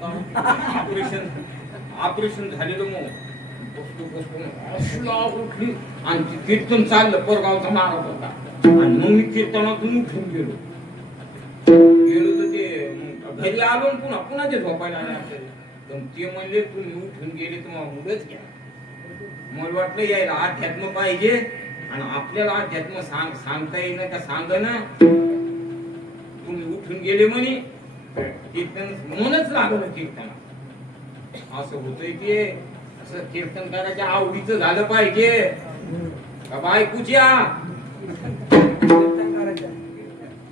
ऑपरेशन झालेलं मग उठली आणि कीर्तन चाललं परगावचा महाराज होता आणि मग मी कीर्तनातून उठून गेलो तर ते घरी आलो पुन्हा पुन्हा ते झोपायला आले ते म्हणले तुम्ही उठून गेले तुम्हाला मुलंच घ्या मला वाटलं यायला अध्यात्म पाहिजे आणि आपल्याला अध्यात्म सांगता येईना का सांग ना तुम्ही उठून गेले म्हणे कीर्तन म्हणूनच लागलं कीर्तन असं होतंय की असं कीर्तन करायच्या आवडीचं झालं पाहिजे का बायकोच्या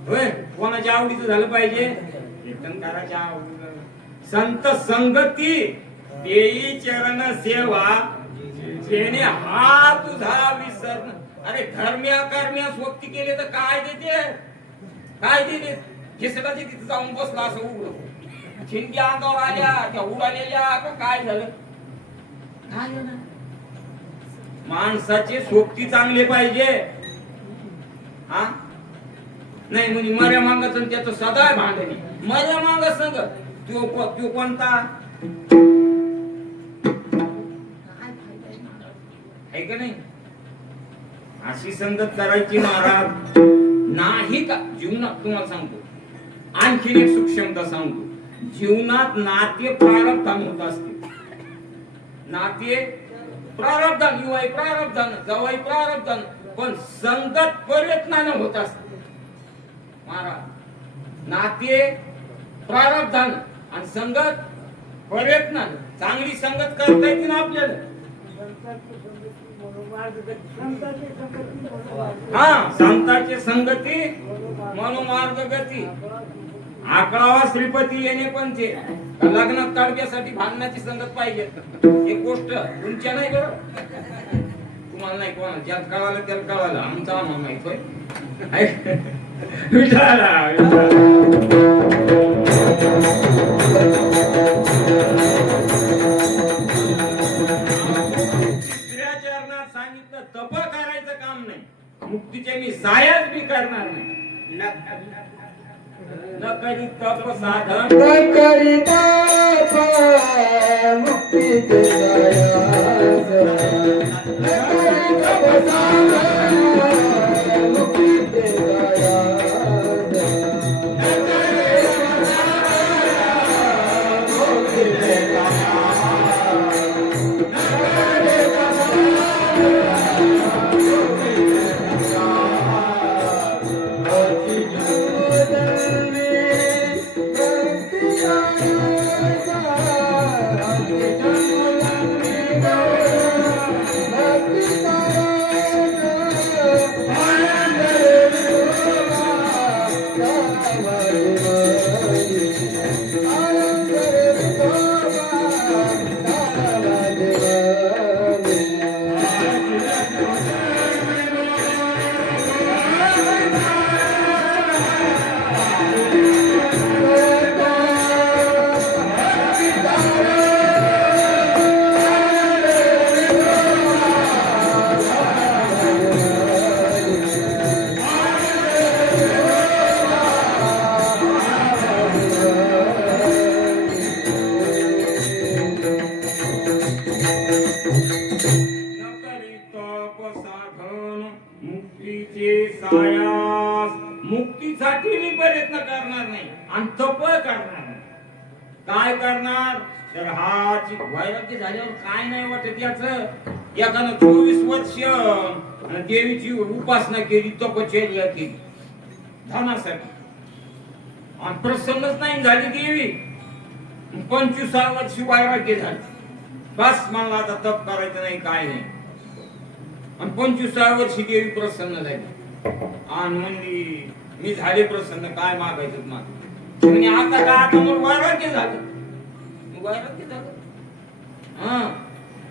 होय कोणाच्या आवडीचं झालं पाहिजे कीर्तन करायच्या आवडीचं संत संगती देई चरण सेवा जेणे हा तुझा विसर अरे धर्म्या कर्म्या स्वक्ती केले तर काय देते काय दिले खिसडाची तिथे जाऊन बसला असं उघड चिंट्या अंगावर आल्या त्या उडालेल्या का काय झालं माणसाचे सोबती चांगले पाहिजे हा नाही म्हणजे मर्या मांगच त्याचं सदा भांडणी मर्या मांग संग तो कोणता आहे का नाही अशी संगत करायची महाराज नाही का जीवनात तुम्हाला सांगतो आणखीन एक सूक्ष्मता सांगतो जीवनात नाते प्रारब्धान होत असते नाते प्रारब्धान युवाई प्रारब्धान जवाई प्रारब्धान पण संगत प्रयत्नानं होत असते महाराज नाते प्रारब्धान आणि संगत प्रयत्नानं चांगली संगत करता येते ना आपल्याला हा संतांची संगती मनोमार्ग गती 11वा श्रीपती येणे पण ते लग्नात ताडक्यासाठी भांडणाची संगत पाहिजे एक गोष्ट तुमच्या नाही बरं तुम्हाला नाही कोणाला ज्याला कळालं त्याला कळालं आमचा आम्हाला माहित होय विचारा तिसऱ्या चरणात सांगितलं तप करायचं काम नाही मुक्तीचे मी सायाच बी करणार नाही न करी तप साधन करिता मुक्ती देयास मुक्ती देयास मुक्तीसाठी मी प्रयत्न करणार नाही आणि तप करणार नाही काय करणार तर हाची वैराग्य झाल्यावर काय नाही वाटत याच एकानं 24 वर्ष देवीची उपासना केली तपश्चर्या केली धनासाठी आणि प्रसन्नच नाही झाली देवी 25 वर्षी वैराग्य झाली बस मला आता तप करायचं नाही काय नाही आणि 25 वर्षी देवी प्रसन्न झाली आणि म्हणली मी झाले प्रसन्न काय मागायचं माग म्हणजे आता काय आता मग वैराग्य झालं वैराग्य झालं हा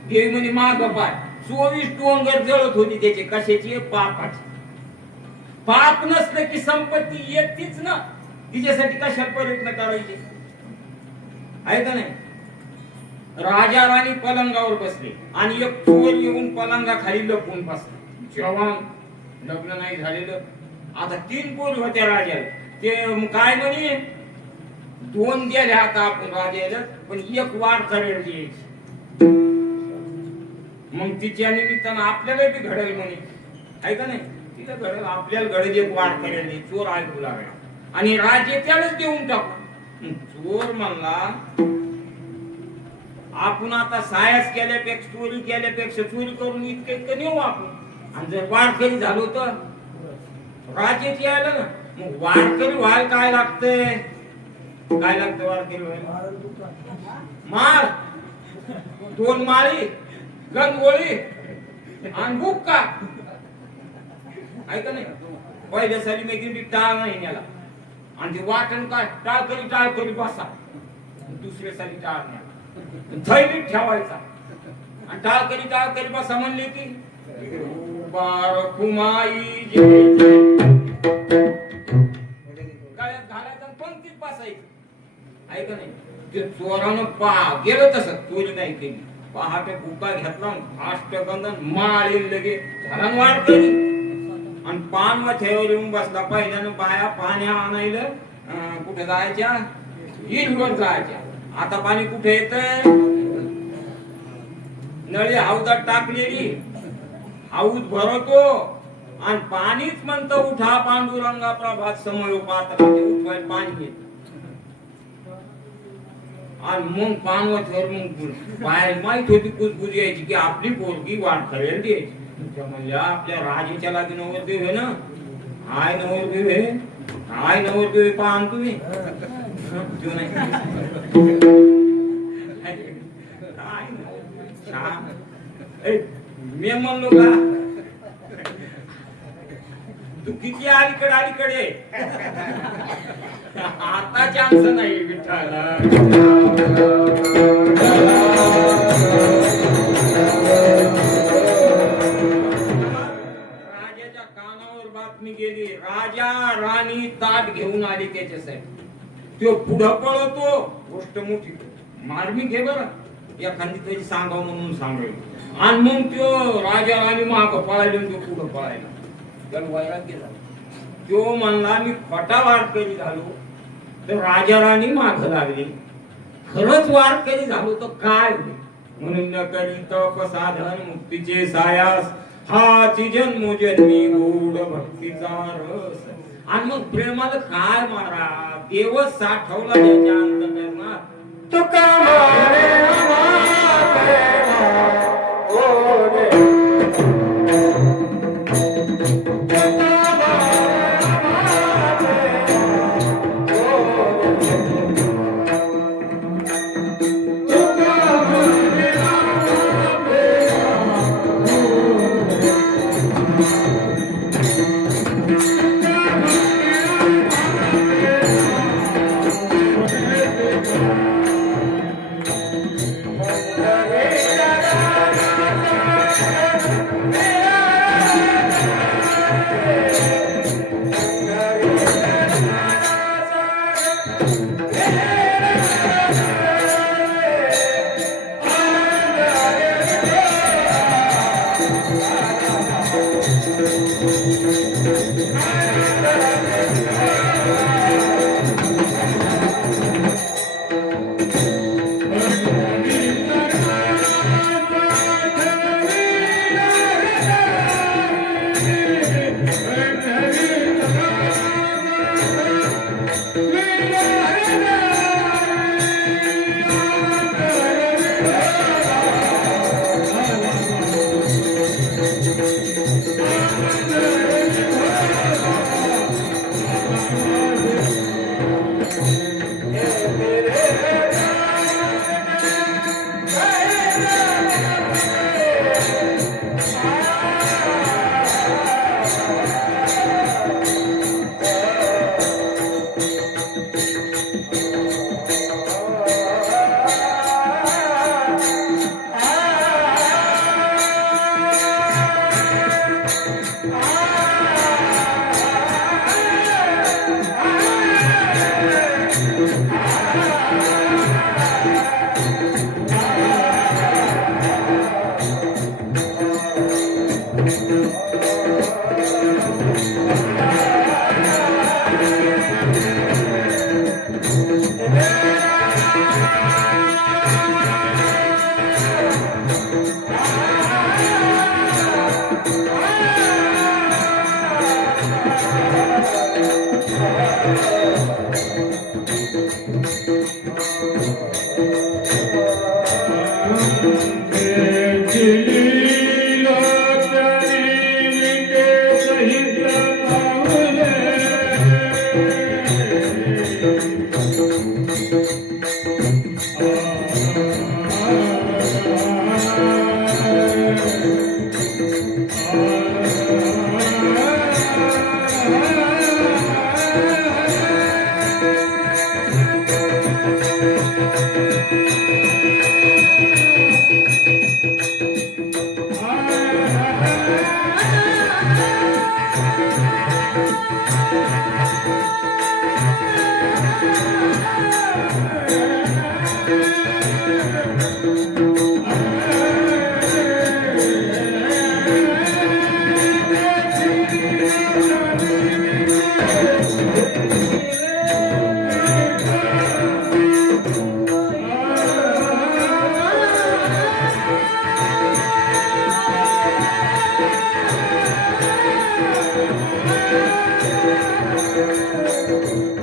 देवी म्हणे माग पाय 24 टोंगर जळत होती त्याचे कशाची पापाची पाप नसलं की संपत्ती येतीच ना तिच्यासाठी कशाला प्रयत्न करायचे आहे का नाही राजा राणी पलंगावर बसले आणि एक चोर येऊन पलंगाखाली लपून बसला जवान लग्न नाही झालेलं आता 3 पोरी होत्या राजाला ते काय म्हणे 2 द्यायला आता आपण राजाला पण एक वार करेल द्यायची मग तिच्या निमित्तानं आपल्याला बी घडेल म्हणे आहे का नाही तिला घडेल आपल्याला घडेल एक वार करेल चोर ऐकू लागला आणि राजे त्यालाच देऊन टाकू चोर म्हणला आपण आता सायस केल्यापेक्षा चोरी केल्यापेक्षा चोरी करून इतके नेऊ आपण आणि जर वारकरी झालो तर राजेची आलं ना मग वारकरी व्हायला काय लागतंय काय लागतं वारकरी व्हायला माळ 2 माळी गंगोळी आणि बुक्का ऐका नाही पहिल्या साली मी टाळ नाही नेला आणि ते वाटण काय टाळ करी बसा दुसऱ्या साली टाळ नेला थैलीत ठेवायचा आणि टाळ करी बसा म्हणले की बारकुमाई गळ्यात घालायचं पंक्तीत बसायचं ऐका नाही ते चोरानं गेलं तसं चोरी नाही केली पहाटे बुका घेतला अष्टगंधन माळी लगे झाला वाढ केली आणि पान ठेवर येऊन बसला पहिल्यानं बाया पाणी आणायला कुठे जायच्या हिरवर जायच्या आता पाणी कुठे येत नळी हौदात टाकलेली हौद भरवतो आणि पाणीच म्हणतं उठा पांडुरंगा प्रभात समय पात्र उठवायला पाणी येत आणि मग पानवथवर मग बाहेर माहित होती कुजबुज यायची की आपली पोरगी वाट करेल द्यायची म्हणल्या आपल्या राजाच्या लागी नवरदेव आहे ना आय नवरदेव आहे आय नवरदेव आहे पाहन तुम्ही तो नाही काय नवरदेव छान मी म्हणलो का तू किती अलीकडे आता चान्स नाही विठ्ठला राजाच्या कानावर बातमी गेली राजा राणी ताट घेऊन आली त्याच्यासाठी तो पुढं पळतो गोष्ट मोठी मार्मिक घे बरं एखादी तरी सांगावं म्हणून सांगेल आणि मग तो राजा राणी माग पळायला तो पुढं पळायला त्याला वैराग गेला तो म्हणला मी खोटा वारकरी झालो तर राजा राणी माग लागली खरंच वारकरी झालो तर काय होईल म्हणून न करी तप साधन मुक्तीचे सायास हाची जन्मोजन्मी गोड भक्तीचा रस आणि मग प्रेमाला काय मारा देवच साठवला त्याच्या अंतकरणात तुका मारे ग